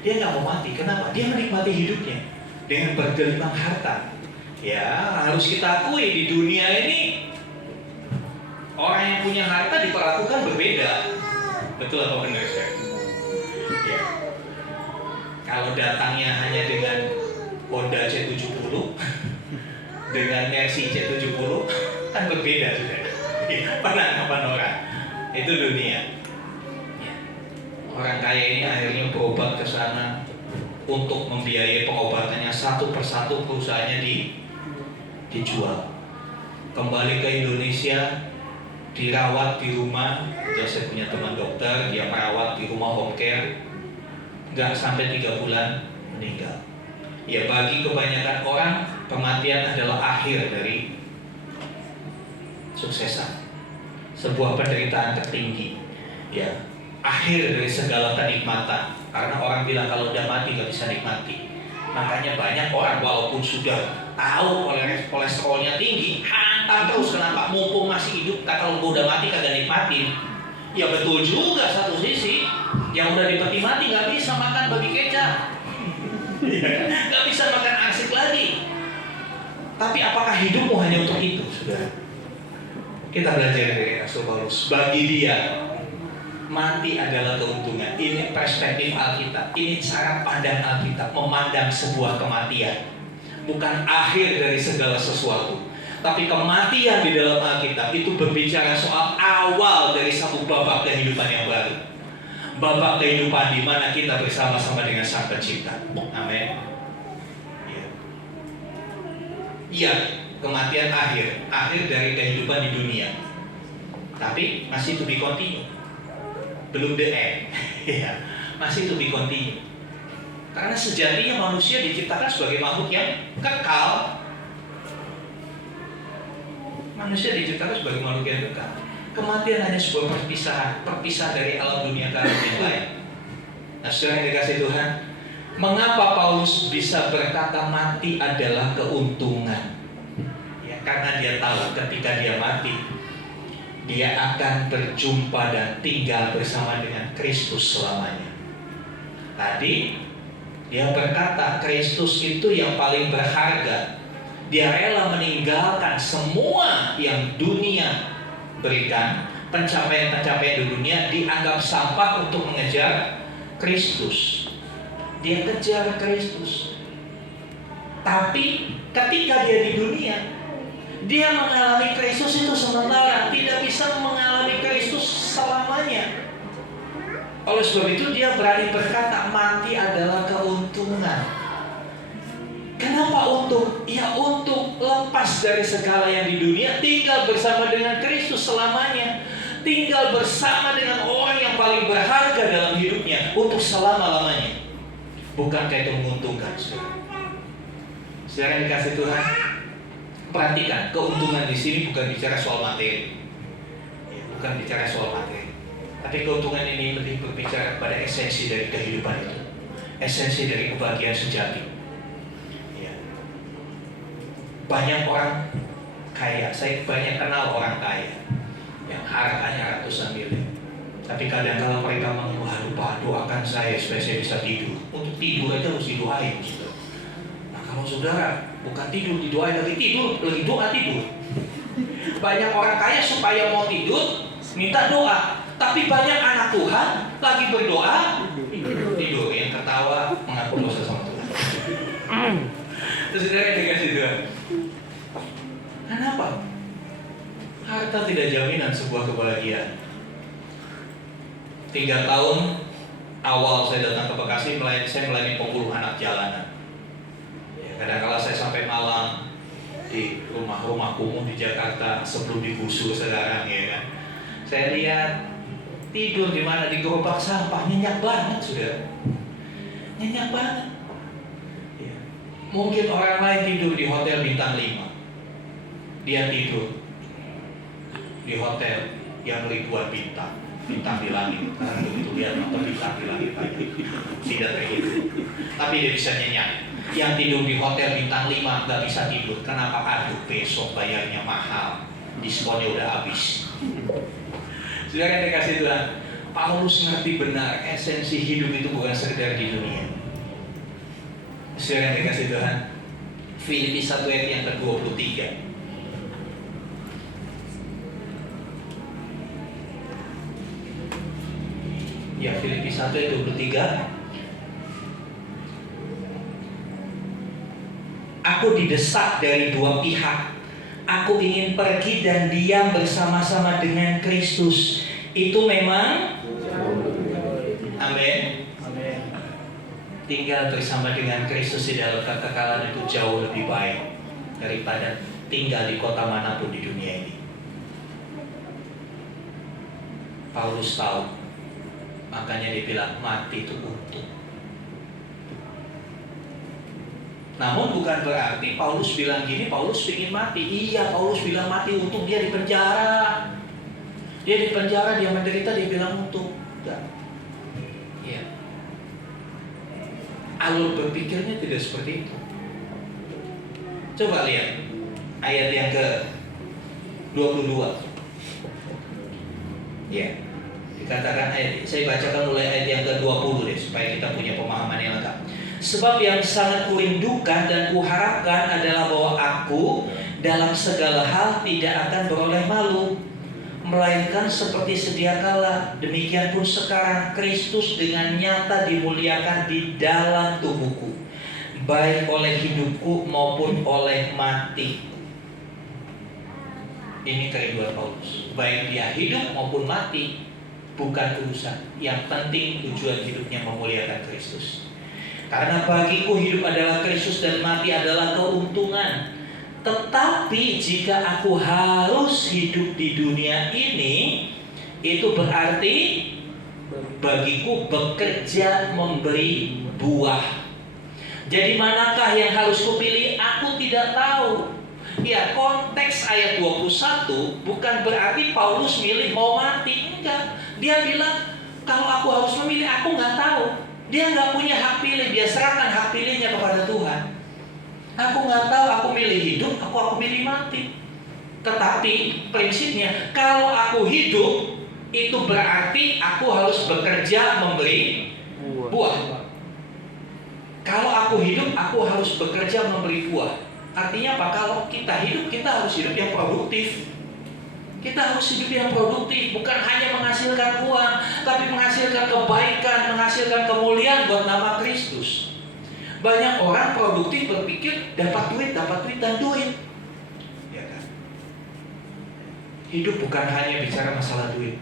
Dia nggak mau mati, kenapa? Dia menikmati hidupnya dengan bergelimang harta. Ya, harus kita akui di dunia ini orang yang punya harta diperlakukan berbeda. Betul atau benar, saya? Ya. Kalau datangnya hanya dengan Honda C70 dengan Mercy C70 kan berbeda juga. Pandangan orang. Itu dunia. Ya. Orang kaya ini akhirnya berobat ke sana untuk membiayai pengobatannya, satu persatu perusahaannya dijual. Kembali ke Indonesia, dirawat di rumah. Saya punya teman dokter, dia merawat di rumah home care, nggak sampai 3 bulan meninggal. Ya, bagi kebanyakan orang kematian adalah akhir dari suksesan, sebuah penderitaan tertinggi. Ya, akhir dari segala kenikmatan. Karena orang bilang kalau udah mati nggak bisa nikmati. Makanya banyak orang walaupun sudah tahu kolesterolnya tinggi, hantar terus. Kenapa? Mumpung masih hidup, kalau udah mati kagak nikmatin. Ya betul juga satu sisi. Yang udah dipeti mati nggak bisa makan babi kecap, nggak bisa makan arsik lagi. Tapi apakah hidupmu hanya untuk itu, saudara? Kita belajar dari Rasul Paulus. Bagi dia Mati adalah keuntungan. Ini perspektif Alkitab. Ini cara pandang Alkitab memandang sebuah kematian. Bukan akhir dari segala sesuatu. Tapi kematian di dalam Alkitab itu berbicara soal awal dari satu babak kehidupan yang baru. Babak kehidupan di mana kita bersama-sama dengan Sang Pencipta. Amin. Iya, kematian akhir dari kehidupan di dunia. Tapi masih to be continue. Belum the end. Ya, masih to be continue. Karena sejatinya manusia diciptakan sebagai makhluk yang kekal. Manusia diciptakan sebagai makhluk yang kekal. Kematian hanya sebuah perpisahan dari alam dunia ke alam yang lain. Nah, saudara yang dikasih Tuhan, mengapa Paulus bisa berkata mati adalah keuntungan? Ya, karena dia tahu ketika dia mati, dia akan berjumpa dan tinggal bersama dengan Kristus selamanya. Tadi dia berkata Kristus itu yang paling berharga. Dia rela meninggalkan semua yang dunia berikan, pencapaian-pencapaian di dunia dianggap sampah untuk mengejar Kristus. Dia kejar Kristus. Tapi ketika dia di dunia, dia mengalami Kristus itu sementara, tidak bisa mengalami Kristus selamanya. Oleh sebab itu dia berani berkata mati adalah keuntungan. Kenapa untung? Ya untuk lepas dari segala yang di dunia, tinggal bersama dengan Kristus selamanya. Tinggal bersama dengan orang yang paling berharga dalam hidupnya untuk selama-lamanya. Bukankah itu menguntungkan, saudara? Saudara yang dikasih Tuhan, perhatikan, keuntungan di sini bukan bicara soal materi, bukan bicara soal materi, tapi keuntungan ini lebih berbicara pada esensi dari kehidupan itu, esensi dari kebahagiaan sejati. Ya. Banyak orang kaya, saya banyak kenal orang kaya yang hartanya ratusan miliar, tapi kadang-kadang mereka mengeluh, aduh Pak, doakan saya supaya saya bisa tidur. Untuk tidur aja harus didoain, saudara. Nah kalau saudara bukan tidur didoain, lagi tidur, lagi doa tidur. Banyak orang kaya supaya mau tidur minta doa, tapi banyak anak Tuhan lagi berdoa tidur. Yang ketawa mengaku dosa sama Tuhan. Terus saudara yang dikasih Tuhan, kenapa? Harta tidak jaminan sebuah kebahagiaan. 3 tahun awal saya datang ke Bekasi, saya melayani 10 anak jalanan. Kadang-kala saya sampai malam di rumah-rumah kumuh di Jakarta sebelum digusur sekarang, ya kan. Saya lihat tidur di mana, di gerobak sampah, nyenyak banget, saudara. Nyenyak banget. Ya. Mungkin orang lain tidur di hotel bintang 5. Dia tidur di hotel yang ribuan bintang di langit. Karena begitu lihat nonton bintang di langit banyak. Tidak kayak gitu. Tapi dia bisa nyenyak. Yang tidur di hotel bintang 5 nggak bisa tidur. Kenapa? Aduh, besok bayarnya mahal, diskonnya udah habis. Saudara yang dikasih Tuhan, Paulus ngerti benar esensi hidup itu bukan sekedar di dunia. Saudara yang dikasih Tuhan, Filipi 1 ayat yang ke-23. Ya, Filipi 1 ayat 23. Aku didesak dari 2 pihak. Aku ingin pergi dan diam bersama-sama dengan Kristus. Itu memang amin. Tinggal bersama dengan Kristus di dalam kekekalan itu jauh lebih baik daripada tinggal di kota manapun di dunia ini. Paulus tahu, makanya dia bilang mati itu untung. Namun bukan berarti Paulus bilang gini, Paulus ingin mati. Iya, Paulus bilang mati untung, dia di penjara. Dia di penjara, dia menderita, dia bilang untung. Enggak. Iya. Alur berpikirnya tidak seperti itu. Coba lihat ayat yang ke-22. Ya. Dikatakan ayat, saya bacakan mulai ayat yang ke-20 deh, supaya kita punya pemahaman yang lengkap. Sebab yang sangat kurindukan dan kuharapkan adalah bahwa aku dalam segala hal tidak akan beroleh malu, melainkan seperti sedia kala, demikian pun sekarang Kristus dengan nyata dimuliakan di dalam tubuhku, baik oleh hidupku maupun oleh mati. Ini kerinduan Paulus. Baik dia hidup maupun mati, bukan urusan. Yang penting tujuan hidupnya memuliakan Kristus. Karena bagiku hidup adalah Kristus dan mati adalah keuntungan. Tetapi jika aku harus hidup di dunia ini, itu berarti bagiku bekerja memberi buah. Jadi manakah yang harus kupilih? Aku tidak tahu. Ya, konteks ayat 21 bukan berarti Paulus milih mau mati. Enggak. Dia bilang, kalau aku harus memilih, aku nggak tahu. Dia nggak punya hak pilih. Dia serahkan hak pilihnya kepada Tuhan. Aku nggak tahu, aku milih hidup, aku milih mati. Tetapi prinsipnya, kalau aku hidup, itu berarti aku harus bekerja memberi buah. Kalau aku hidup, aku harus bekerja memberi buah. Artinya apa? Kalau kita hidup, kita harus hidup yang produktif. Kita harus hidup yang produktif, bukan hanya menghasilkan uang, tapi menghasilkan kebaikan, menghasilkan kemuliaan buat nama Kristus. Banyak orang produktif berpikir dapat duit, dan duit. Ya kan? Hidup bukan hanya bicara masalah duit.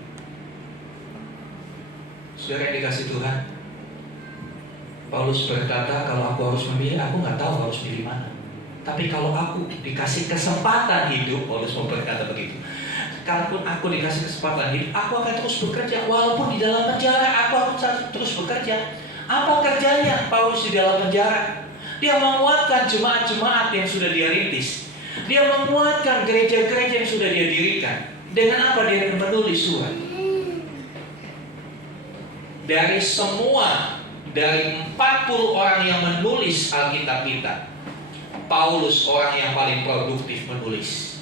Saudara yang dikasih Tuhan, Paulus berkata, kalau aku harus memilih, aku nggak tahu harus pilih mana. Tapi kalau aku dikasih kesempatan hidup, Paulus berkata begitu. Kalaupun aku dikasih kesempatan hidup, aku akan terus bekerja. Walaupun di dalam penjara, aku akan terus bekerja. Apa kerjanya Paulus di dalam penjara? Dia menguatkan jemaat-jemaat yang sudah dia rintis. Dia menguatkan gereja-gereja yang sudah dia dirikan. Dengan apa dia menulis surat? Dari 40 orang yang menulis Alkitab kita, Paulus orang yang paling produktif menulis.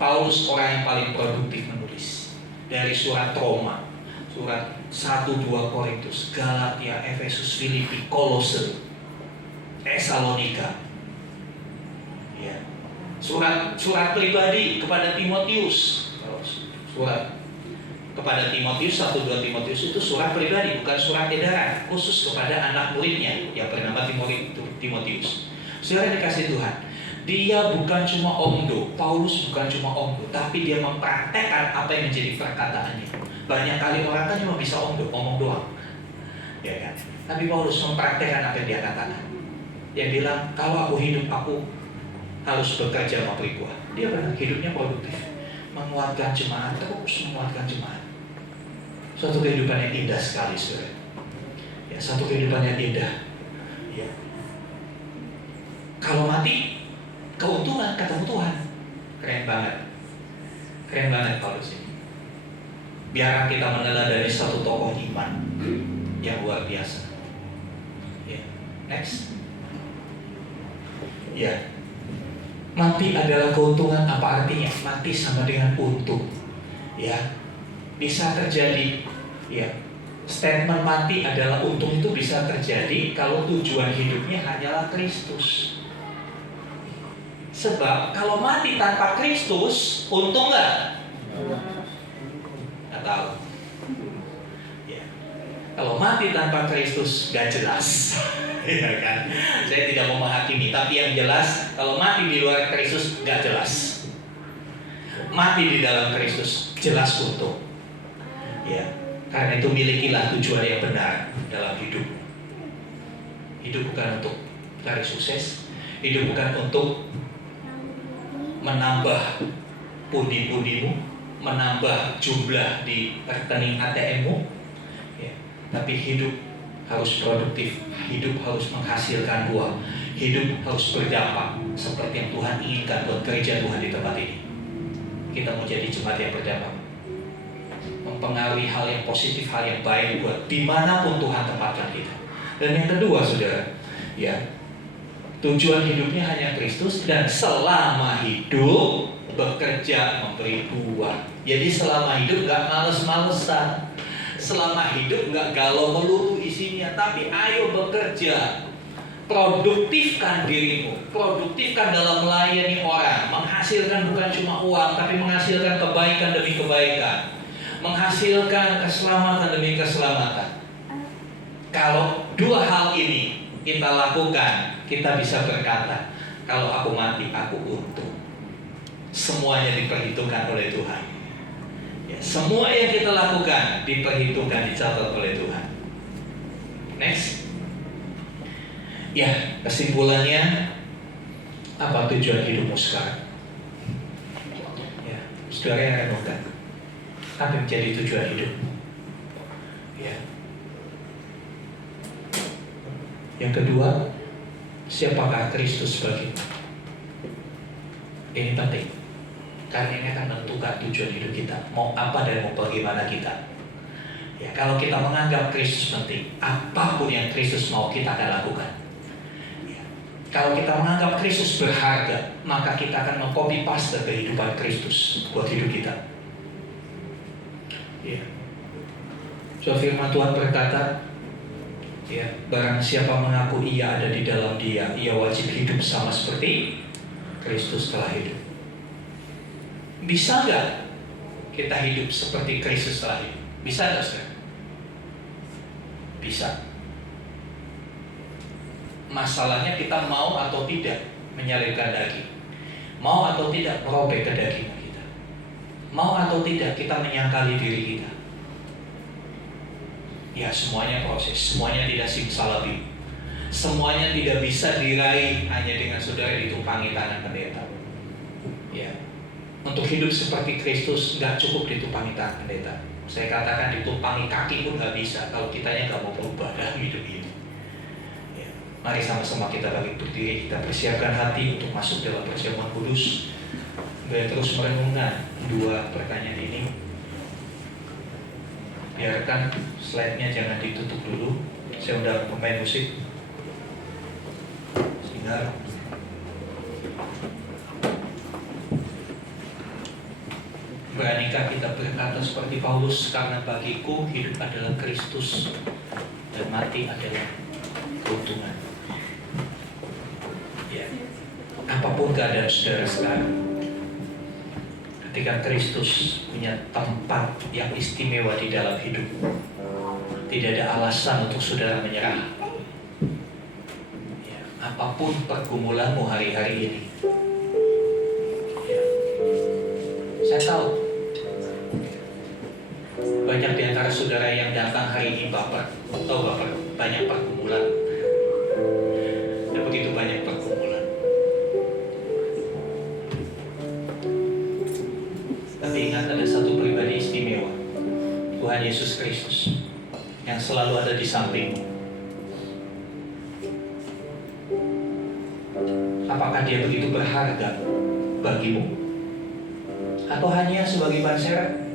Paulus orang yang paling produktif menulis. Dari surat Roma, surat 1-2 Korintus, Galatia, Efesus, Filipi, Kolose, Tesalonika. Ya. Surat pribadi kepada Timotius. Surat kepada Timotius, 1-2 Timotius itu surat pribadi, bukan surat edaran, khusus kepada anak muridnya yang bernama Timotius. Saudara dikasih Tuhan, dia bukan cuma omdo, Paulus bukan cuma omdo, tapi dia mempraktekkan apa yang menjadi perkataannya. Banyak kali orang kan cuma bisa omdo, ngomong doang, ya kan? Tapi Paulus mempraktekkan apa yang dia katakan. Dia bilang, kalau aku hidup, aku harus bekerja memberi buah. Dia benar, hidupnya produktif, menguatkan jemaat, terus menguatkan jemaat. Suatu kehidupan yang indah sekali, saudara. Ya, satu kehidupan yang indah. Ya. Kalau mati, keuntungan ketemu Tuhan. Keren banget. Keren banget Paulus ini. Biar kita meneladani satu tokoh iman yang luar biasa. Ya. Next. Ya. Mati adalah keuntungan. Apa artinya? Mati sama dengan untung. Ya. Bisa terjadi. Ya. Statement mati adalah untung itu bisa terjadi kalau tujuan hidupnya hanyalah Kristus. Sebab kalau mati tanpa Kristus, untung nggak? Nggak tahu. Ya. Kalau mati tanpa Kristus, nggak jelas. Ya kan? Saya tidak mau menghakimi, tapi yang jelas, kalau mati di luar Kristus, nggak jelas. Mati di dalam Kristus, jelas untung. Ya. Karena itu milikilah tujuan yang benar dalam hidup. Hidup bukan untuk cari sukses. Hidup bukan untuk menambah pundi-pundimu, menambah jumlah di rekening ATM-mu, ya. Tapi hidup harus produktif, hidup harus menghasilkan buah, hidup harus berdampak seperti yang Tuhan inginkan buat gereja Tuhan di tempat ini. Kita mau jadi jemaat yang berdampak, mempengaruhi hal yang positif, hal yang baik buat dimanapun Tuhan tempatkan kita. Dan yang kedua, saudara, ya, tujuan hidupnya hanya Kristus, dan selama hidup bekerja memberi buah. Jadi selama hidup gak males-malesan, selama hidup gak galau melulu isinya, tapi ayo bekerja, produktifkan dirimu, produktifkan dalam melayani orang, menghasilkan bukan cuma uang, tapi menghasilkan kebaikan kebaikan demi kebaikan, menghasilkan keselamatan demi keselamatan. Kalau dua hal ini kita lakukan, kita bisa berkata, kalau aku mati, aku untung. Semuanya diperhitungkan oleh Tuhan. Ya, semua yang kita lakukan diperhitungkan, dicatat oleh Tuhan. Next. Ya, kesimpulannya, apa tujuan hidupmu sekarang? Ya, saudara yang renungkan, apa yang menjadi tujuan hidupmu? Ya. Yang kedua, siapakah Kristus bagimu? Ini penting, karena ini akan menentukan tujuan hidup kita, mau apa dan mau bagaimana kita. Ya, kalau kita menganggap Kristus penting, apapun yang Kristus mau kita akan lakukan. Ya. Kalau kita menganggap Kristus berharga, maka kita akan mengcopy paste kehidupan Kristus buat hidup kita. Ya. So, firman Tuhan berkata, ya, barang siapa mengaku ia ada di dalam Dia, ia wajib hidup sama seperti Kristus telah hidup. Bisa nggak kita hidup seperti Kristus telah hidup? Bisa nggak, saudara? Bisa. Masalahnya kita mau atau tidak menyalibkan daging, mau atau tidak merobek kedagingan kita, mau atau tidak kita menyangkali diri kita. Ya, semuanya proses, semuanya tidak simsalabim, semuanya tidak bisa diraih hanya dengan saudara ditumpangi tangan pendeta. Ya, untuk hidup seperti Kristus nggak cukup ditumpangi tangan pendeta. Saya katakan ditumpangi kaki pun nggak bisa kalau kitanya nggak mau berubah dalam hidup ini. Ya, mari sama-sama kita bangkit berdiri, kita persiapkan hati untuk masuk dalam perjamuan kudus. Biar terus merenungkan dua pertanyaan ini. Biarkan slide-nya jangan ditutup dulu. Saya undang pemain musik. Sehingga beranikah kita berkata seperti Paulus, karena bagiku hidup adalah Kristus dan mati adalah keuntungan. Ya, apapun keadaan saudara sekarang, ketika Kristus punya tempat yang istimewa di dalam hidup, tidak ada alasan untuk saudara menyerah. Ya, apapun pergumulanmu hari-hari ini, ya, saya tahu banyak di antara saudara yang datang hari ini baper, banyak pergumulan, dan begitu banyak pergumulan. Tapi ingat, ada satu pribadi istimewa, Tuhan Yesus Kristus, yang selalu ada di sampingmu. Apakah Dia begitu berharga bagimu? Atau hanya sebagai ban serep?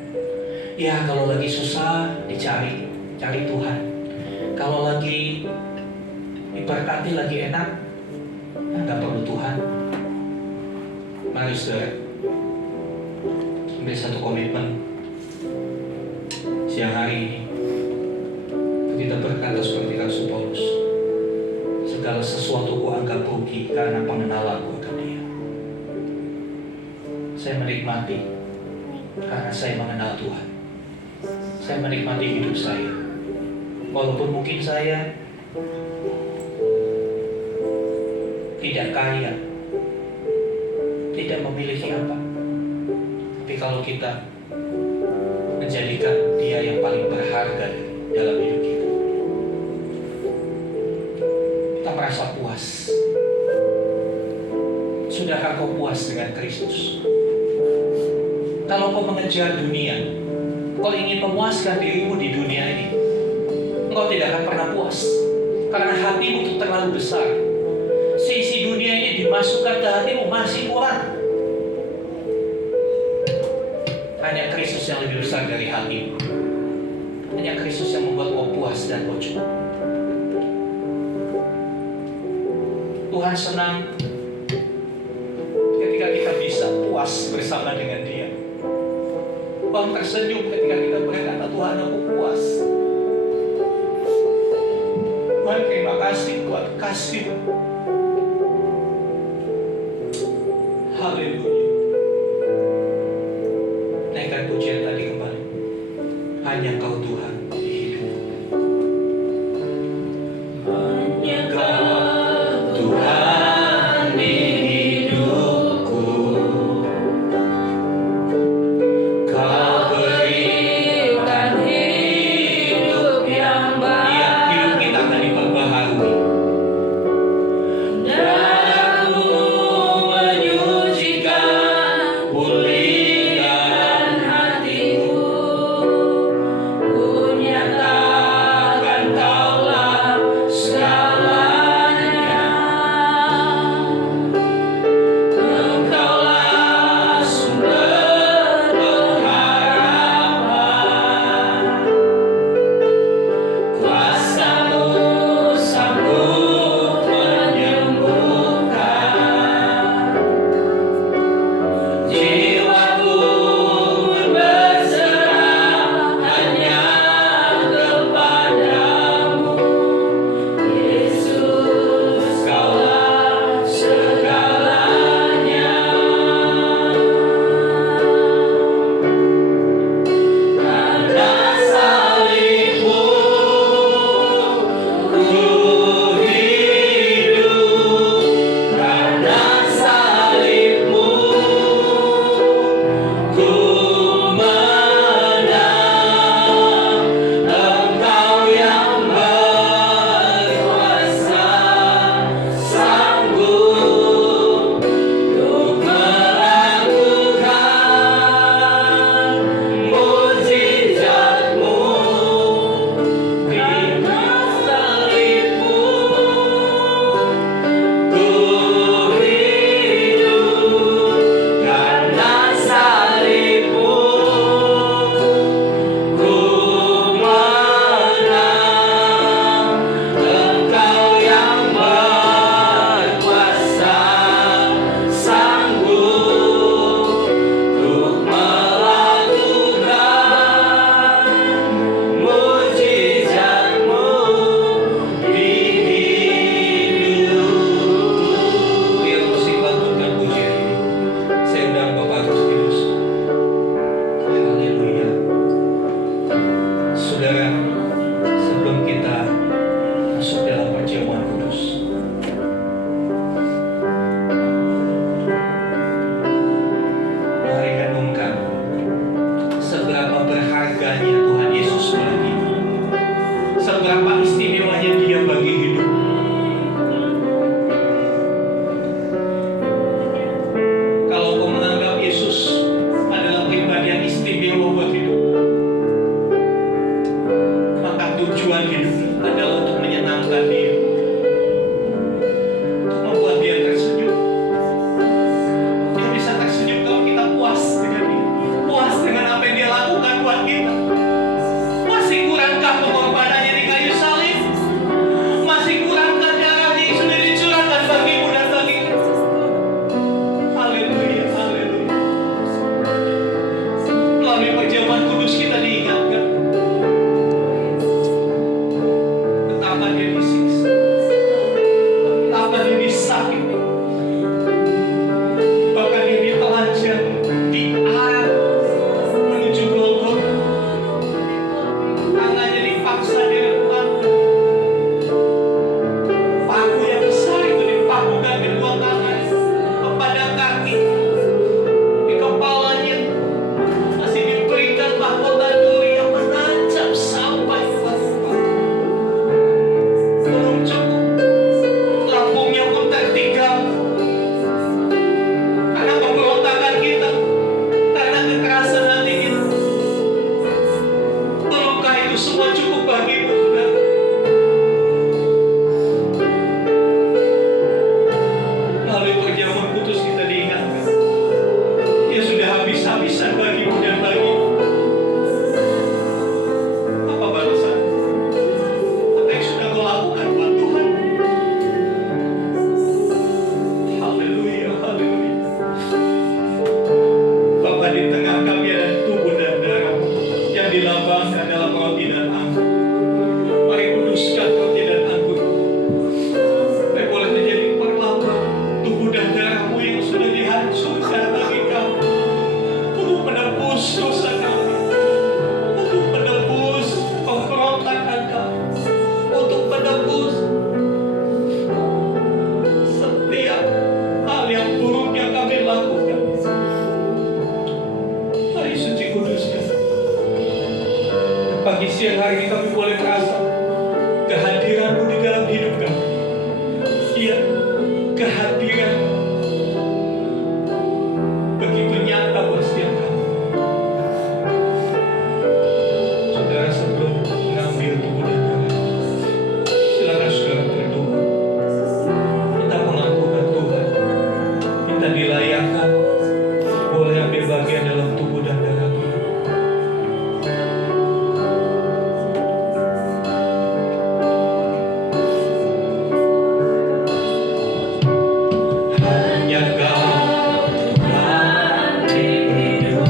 Ya, kalau lagi susah cari Tuhan. Kalau lagi diberkati, lagi enak, nggak perlu Tuhan. Mari saudara, ambil satu komitmen siang hari ini. Kita berkata seperti Rasul Paulus, segala sesuatu ku anggap rugi karena pengenalanku akan Dia. Saya menikmati karena saya mengenal Tuhan. Saya menikmati hidup saya, walaupun mungkin saya tidak kaya, tidak memiliki apa. Tapi kalau kita menjadikan Dia yang paling berharga dalam hidup kita, kita merasa puas. Sudahkah kau puas dengan Kristus? Kalau kau mengejar dunia, kau ingin memuaskan dirimu di dunia ini, engkau tidak akan pernah puas, karena hatimu itu terlalu besar. Seisi dunia ini dimasukkan ke hatimu masih kurang. Hanya Kristus yang lebih besar dari hatimu. Hanya Kristus yang membuat kau puas dan kau cukup. Tuhan senang ketika kita bisa puas bersama dengan Dia. Tuhan tersenyum ketika kita berkata, Tuhan, aku puas. Tuhan, terima kasih buat kasih. Haleluya. naikkan pujian tadi kembali. Hanya Kau Tuhan di hidupku. Hanya Kau Tuhan di hidupku. Kau berikan hidup yang baik. Iya, hidup kita akan diperbaharui. Dan aku menyucikan, pulihkan hatiku. Ku siang hari ini kami boleh merasa kehadiran-Mu di dalam hidup kami. Iya, kehadiran begitu nyata buat setiap kami. Saudara, sebelum mengambil tubuh dan darah, silakan saudara berdoa. Minta pengampunan Tuhan. Minta dilayakkan boleh ambil bagian dalam tubuh dan darah Tuhan. Hanya Kau Tuhan hidup.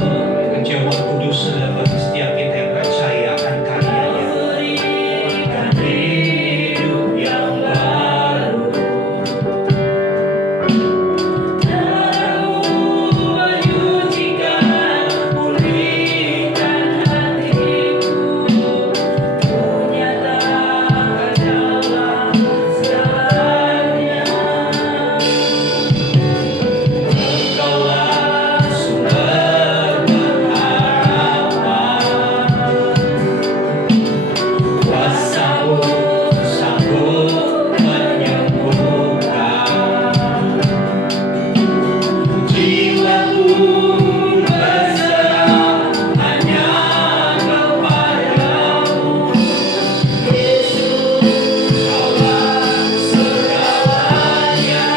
Kecil Roh Kudus sudah bagi setiap kita yang percaya akan karya-Nya. Berikan hidup yang baru. Engkaulah sumber pengharapan. Kuasa-Mu sanggup menyembuhkan. Jiwaku berserah hanya kepada-Mu. Yesus, Kaulah segalanya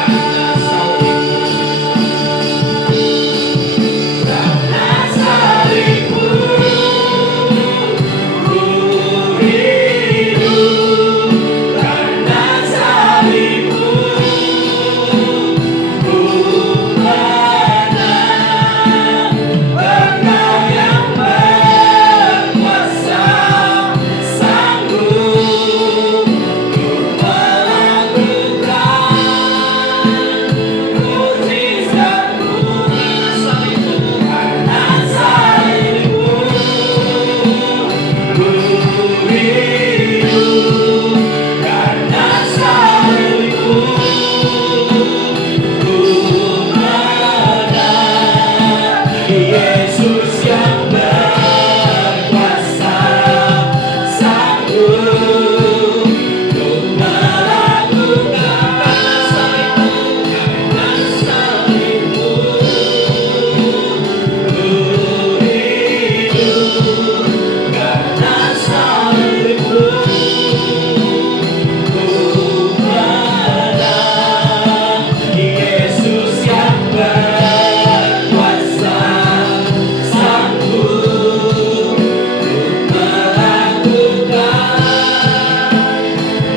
karena salib-Mu. Ku hidup karena salib-Mu. Ku menang. Engkau yang berkuasa, sanggup untuk melakukan mukjizat-Mu. Karena salib-Mu. Ku hidup karena salib-Mu. Ku menang. Yesus yang berkuasa, sanggup untuk melakukan karena salib-Mu. Ku hidup karena salib-Mu. Ku menang. Yesus yang berkuasa, sanggup untuk melakukan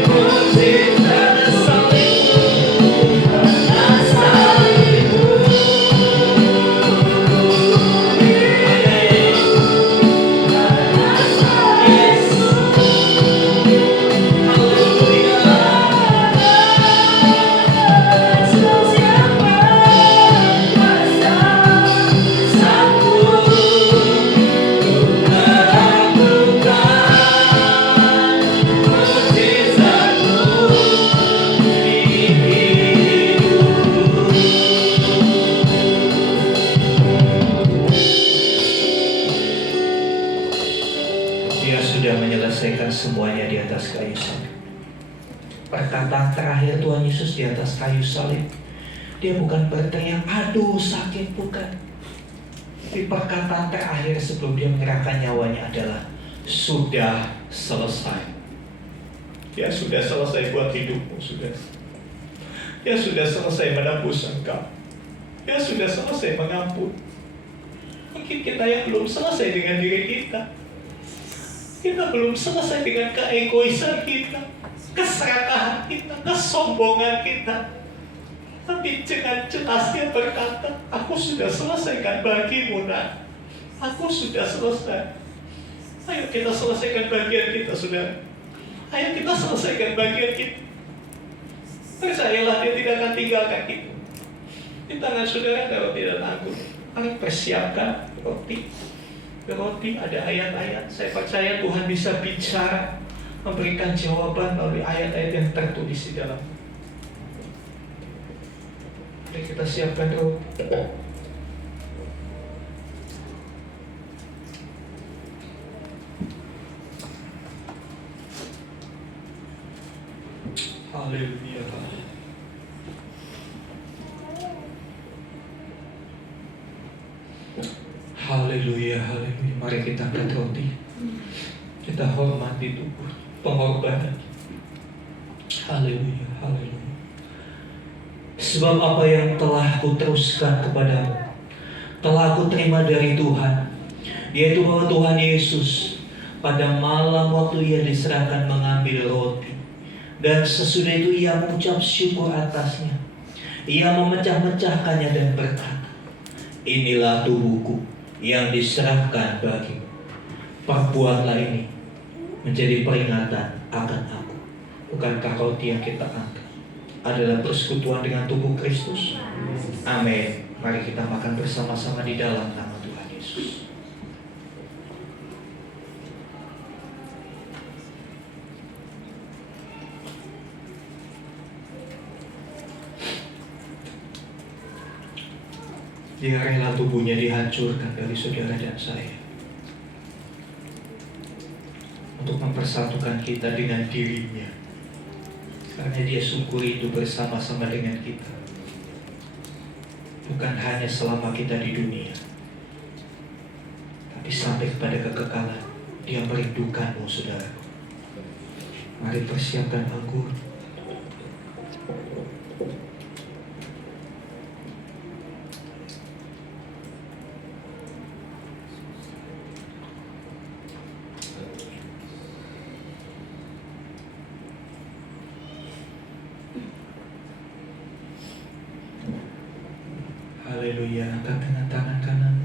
mukjizat salib-Mu. Karena salib-Mu. Dia sudah menyelesaikan semuanya di atas kayu salib. Perkataan terakhir Tuhan Yesus di atas kayu salib, Dia bukan berteriak, aduh sakit, bukan. Tapi perkataan terakhir sebelum Dia menyerahkan nyawanya adalah, sudah selesai. Ya sudah selesai buat hidupmu, sudah. Ya sudah selesai menebus engkau. Ya sudah selesai mengampun. Mungkin kita yang belum selesai dengan diri kita. Kita belum selesai dengan keegoisan kita, keserakahan kita, kesombongan kita. Tapi dengan jelas Dia berkata, aku sudah selesaikan bagimu, nak. Aku sudah selesai. Ayo kita selesaikan bagian kita, saudara. Ayo kita selesaikan bagian kita. Percayalah, Dia tidak akan tinggalkan kita. Di tangan saudara kalau tidak tangguh. Ayo persiapkan roti. Roti ada ayat-ayat. Saya percaya Tuhan bisa bicara, memberikan jawaban melalui ayat-ayat yang tertulis di dalam. Mari kita siapkan roti. Haleluya. Haleluya, haleluya. Mari kita angkat roti. Kita hormati tubuh pengorbanan. Haleluya, haleluya. Sebab apa yang telah kuteruskan kepadamu, telah aku terima dari Tuhan, yaitu bahwa Tuhan Yesus pada malam waktu ia diserahkan mengambil roti, dan sesudah itu ia mengucap syukur atasnya. Ia memecah-mecahkannya dan berkata, inilah tubuhku yang diserahkan bagimu. Perbuatlah ini menjadi peringatan akan aku. Bukankah roti yang kita angkat adalah persekutuan dengan tubuh Kristus? Amin. Mari kita makan bersama-sama di dalam nama Tuhan Yesus. Dia rela tubuhnya dihancurkan dari saudara dan saya untuk mempersatukan kita dengan dirinya, karena dia sungguh itu bersama-sama dengan kita, bukan hanya selama kita di dunia, tapi sampai kepada kekekalan. Dia merindukanmu, saudaraku. Mari persiapkan anggur. Haleluya, angkat dengan tangan kanan.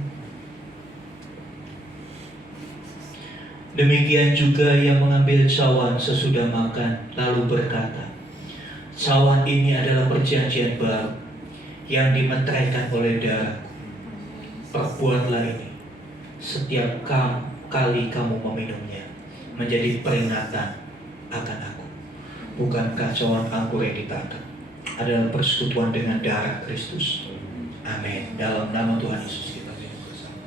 Demikian juga yang mengambil cawan sesudah makan, lalu berkata, cawan ini adalah perjanjian baru yang dimeteraikan oleh darahku. Perbuatlah ini setiap kali kamu meminumnya, menjadi peringatan akan aku. Bukankah cawan anggur yang ditangkap adalah persekutuan dengan darah Kristus? Amin. Dalam nama Tuhan Yesus kita minum bersama.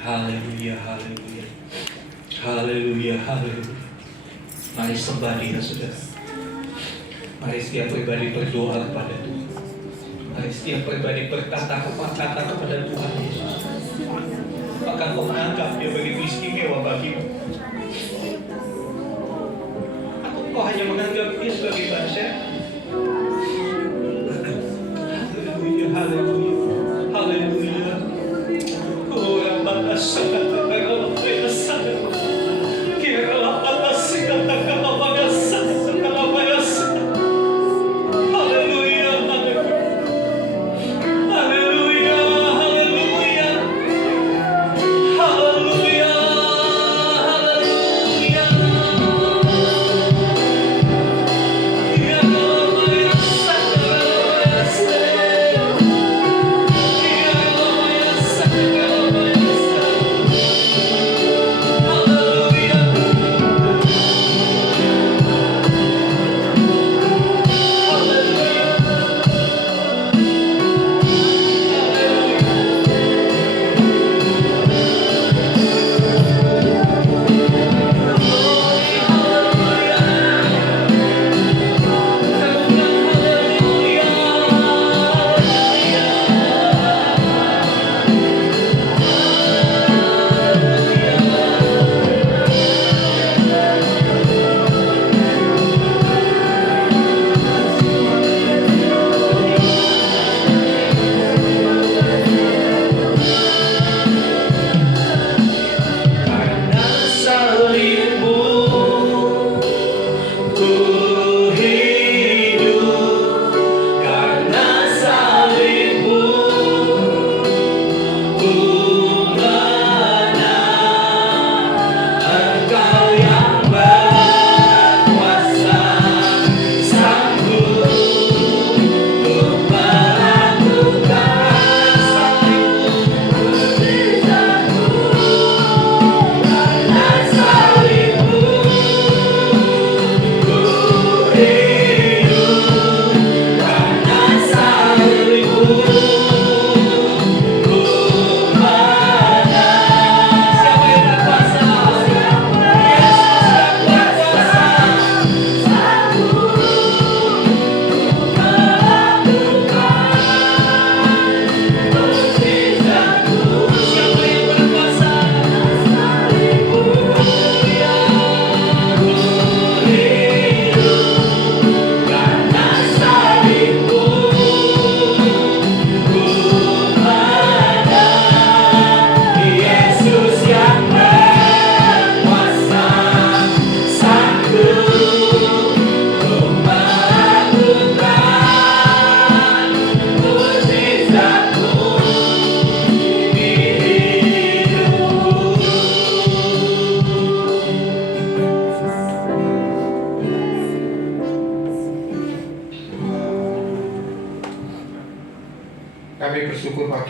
Haleluya, haleluya. Haleluya, haleluya. Mari sembah Dia, saudara. Mari setiap pribadi berdoa kepada Tuhan. Mari setiap pribadi berkata kepada Tuhan Yesus. Apakah kau menganggap Dia begitu istimewa bagimu? Atau kau hanya menganggap Dia sebagai bangsa? Haleluya, haleluya. Oh, Rabbana sangat terlalu sangat. Kira Rabbana sangat terlalu sangat. Haleluya, haleluya. Haleluya, haleluya. Haleluya, haleluya. Ya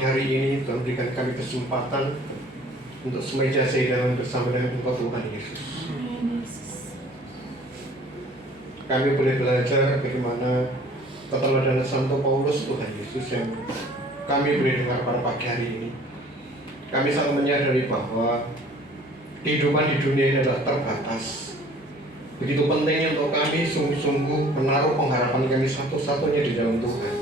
hari ini Tuhan berikan kami kesempatan untuk semeja sehidangan bersama dengan Engkau Tuhan Yesus. Kami boleh belajar bagaimana keteladanan Santo Paulus Tuhan Yesus yang kami boleh dengar pada pagi hari ini. Kami sangat menyadari bahwa kehidupan di dunia ini adalah terbatas. Begitu pentingnya untuk kami sungguh-sungguh menaruh pengharapan kami satu-satunya di dalam Tuhan.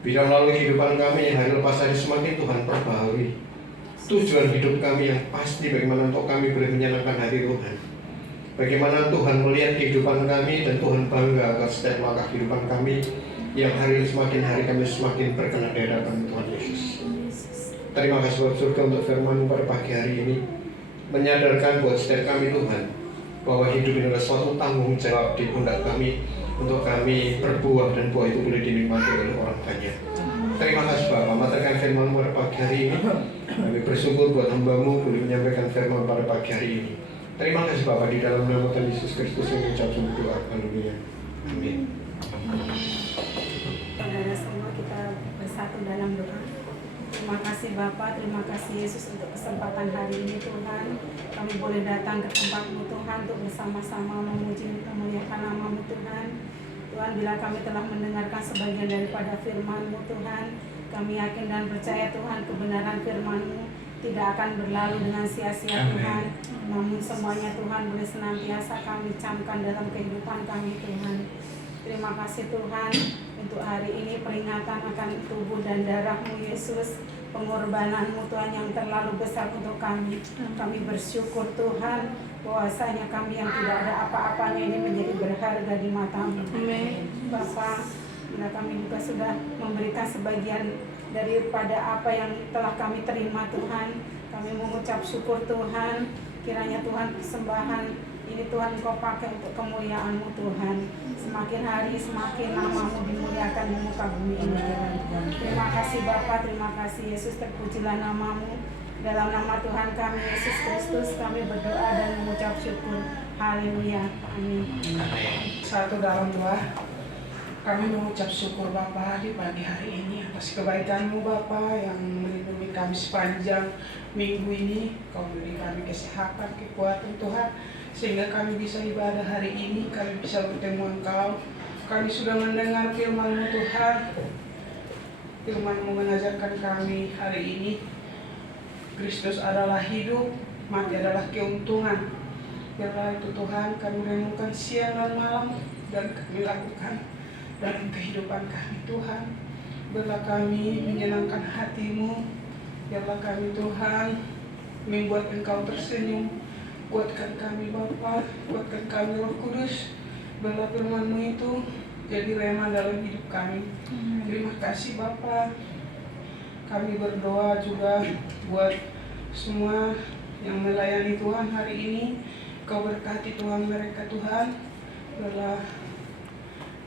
Bila melalui kehidupan kami yang hari lepas hari semakin Tuhan perbaharui tujuan hidup kami yang pasti, bagaimana untuk kami boleh menyenangkan hati Tuhan. Bagaimana Tuhan melihat kehidupan kami dan Tuhan bangga atas setiap langkah kehidupan kami yang hari ini semakin hari kami semakin berkenan di hadapan Tuhan Yesus. Terima kasih buat surga untuk firman-Mu pada pagi hari ini, menyadarkan buat setiap kami Tuhan bahwa hidup ini adalah suatu tanggung jawab di pundak kami untuk kami berbuah dan buah itu boleh dinikmati oleh orang banyak. Terima kasih Bapak, materkan firman-Mu pada pagi hari ini. Kami bersyukur buat hamba-Mu boleh menyampaikan firman pada pagi hari ini. Terima kasih Bapak, di dalam nama Tuhan Yesus Kristus yang mengucap sembah doa. Haleluya. Amin. Saudara semua, kita bersatu dalam doa. Terima kasih Bapa, terima kasih Yesus untuk kesempatan hari ini Tuhan. Kami boleh datang ke tempat-Mu Tuhan untuk bersama-sama memuji dan memuliakan nama-Mu Tuhan. Tuhan, bila kami telah mendengarkan sebagian daripada firman-Mu Tuhan, kami yakin dan percaya Tuhan kebenaran firman-Mu tidak akan berlalu dengan sia-sia Tuhan. Namun semuanya Tuhan boleh senantiasa kami camkan dalam kehidupan kami Tuhan. Terima kasih Tuhan untuk hari ini peringatan akan tubuh dan darah-Mu Yesus, pengorbanan-Mu Tuhan yang terlalu besar untuk kami. Kami bersyukur Tuhan bahwasanya kami yang tidak ada apa-apanya ini menjadi berharga di mata-Mu. Bapa, bila kami juga sudah memberikan sebagian daripada apa yang telah kami terima Tuhan, kami mengucap syukur Tuhan. Kiranya Tuhan persembahan ini Tuhan Engkau pakai untuk kemuliaan-Mu Tuhan. Semakin hari semakin nama-Mu dimuliakan di muka bumi ini Tuhan. Terima kasih Bapa, terima kasih Yesus, terpujilah nama-Mu. Dalam nama Tuhan kami Yesus Kristus kami berdoa dan mengucap syukur. Haleluya. Amin. Satu dalam doa. Kami mengucap syukur Bapa di pagi hari ini atas kebaikan-Mu Bapa yang melindungi kami sepanjang minggu ini. Kau beri kami kesehatan, kekuatan Tuhan, sehingga kami bisa ibadah hari ini, kami bisa bertemu Engkau. Kami sudah mendengar firman-Mu Tuhan. Firman-Mu mengajarkan kami hari ini, Kristus adalah hidup, mati adalah keuntungan. Biarlah itu Tuhan kami renungkan siang dan malam dan kami lakukan dalam kehidupan kami Tuhan. Biarlah kami menyenangkan hati-Mu. Biarlah kami Tuhan membuat Engkau tersenyum. Kuatkan kami Bapa, kuatkan kami Roh Kudus. Biarlah firman-Mu itu jadi rema dalam hidup kami. Terima kasih Bapa. Kami berdoa juga buat semua yang melayani Tuhan hari ini. Kau berkati Tuhan mereka Tuhan. Biarlah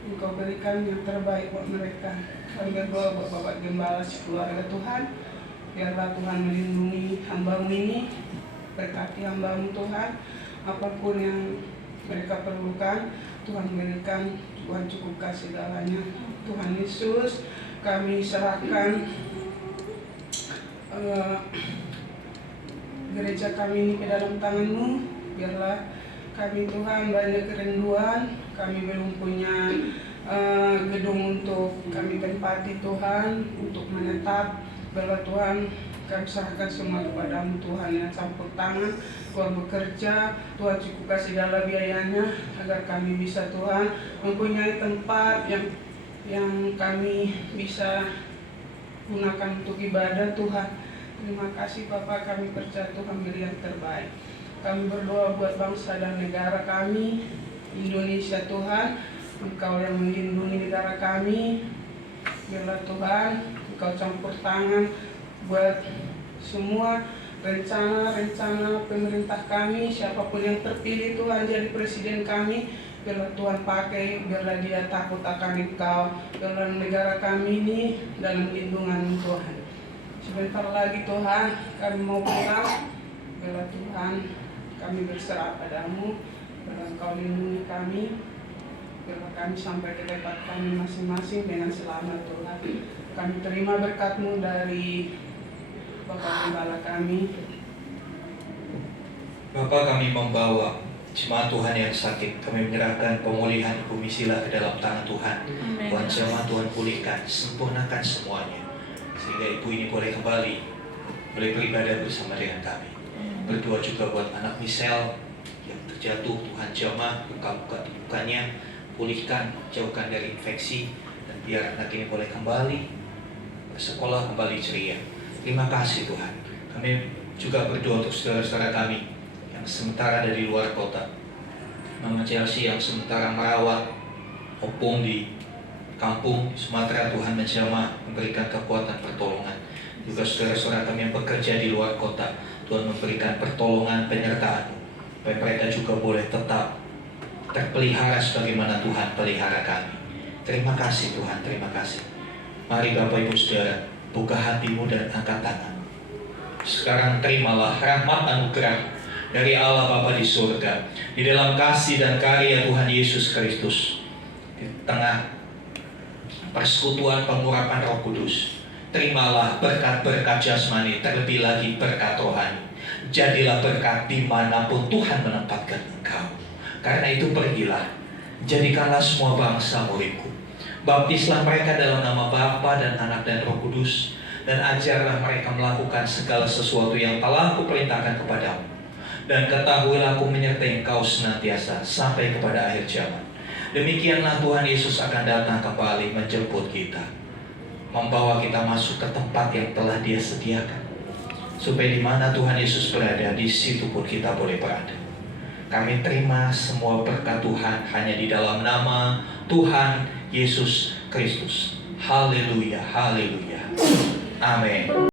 Engkau berikan yang terbaik buat mereka. Kami berdoa buat Bapak Gembala sekeluarga Tuhan. Biarlah Tuhan melindungi hamba-Mu ini. Berkati hamba-Mu Tuhan. Apapun yang mereka perlukan, Tuhan berikan. Tuhan cukupkan segalanya. Tuhan Yesus, kami serahkan gereja kami ini ke dalam tangan-Mu. Biarlah kami Tuhan banyak kerinduan. Kami belum punya gedung untuk kami tempati Tuhan, untuk menetap. Biarlah Tuhan kami serahkan semua kepada-Mu Tuhan yang campur tangan. Tuhan bekerja, Tuhan cukupkan segala biayanya agar kami bisa Tuhan mempunyai tempat yang kami bisa gunakan untuk ibadah Tuhan. Terima kasih Bapak, kami percaya Tuhan beri yang terbaik. Kami berdoa buat bangsa dan negara kami, Indonesia Tuhan. Engkau yang melindungi negara kami. Biarlah Tuhan Engkau campur tangan buat semua rencana-rencana pemerintah kami. Siapapun yang terpilih Tuhan jadi presiden kami, biarlah Tuhan pakai, biarlah dia takut akan Engkau. Biarlah negara kami ini dalam lindungan Tuhan. Sebentar lagi Tuhan kami mau pulang. Biarlah Tuhan kami berserah padamu. Biarlah Engkau lindungi kami. Biarlah kami sampai ke tempat kami masing-masing dengan selamat Tuhan. Kami terima berkat-Mu dari Bapak Gembala kami. Bapak, kami membawa jemaat Tuhan yang sakit. Kami menyerahkan pemulihan Ibu Misila ke dalam tangan Tuhan. Tuhan jamah, Tuhan pulihkan, sempurnakan semuanya. Sehingga Ibu ini boleh kembali, boleh beribadah bersama dengan kami. Berdoa juga buat anak Michelle yang terjatuh, Tuhan jamah, bukannya, pulihkan, jauhkan dari infeksi, dan biar anak ini boleh kembali bersekolah, kembali ceria. Terima kasih Tuhan. Kami juga berdoa untuk saudara-saudara kami yang sementara dari luar kota. Mama Chelsea yang sementara merawat opung di kampung di Sumatera, Tuhan menjamah, memberikan kekuatan pertolongan. Juga saudara-saudara kami yang bekerja di luar kota, Tuhan memberikan pertolongan, penyertaan, supaya mereka juga boleh tetap terpelihara sebagaimana Tuhan pelihara kami. Terima kasih Tuhan, terima kasih. Mari Bapak Ibu Saudara, buka hatimu dan angkat tangan. Sekarang terimalah rahmat anugerah dari Allah Bapa di surga, di dalam kasih dan karya Tuhan Yesus Kristus, di tengah persekutuan pengurapan Roh Kudus. Terimalah berkat-berkat jasmani, terlebih lagi berkat rohani. Jadilah berkat dimanapun Tuhan menempatkan engkau. Karena itu pergilah, jadikanlah semua bangsa muridku. Baptislah mereka dalam nama Bapa dan Anak dan Roh Kudus, dan ajarlah mereka melakukan segala sesuatu yang telah Kuperintahkan kepadamu. Dan ketahuilah Aku menyertai engkau senantiasa sampai kepada akhir zaman. Demikianlah Tuhan Yesus akan datang kembali menjemput kita, membawa kita masuk ke tempat yang telah Dia sediakan, supaya di mana Tuhan Yesus berada, di situ pun kita boleh berada. Kami terima semua berkat Tuhan hanya di dalam nama Tuhan Yesus Kristus. Haleluya, haleluya. Amin.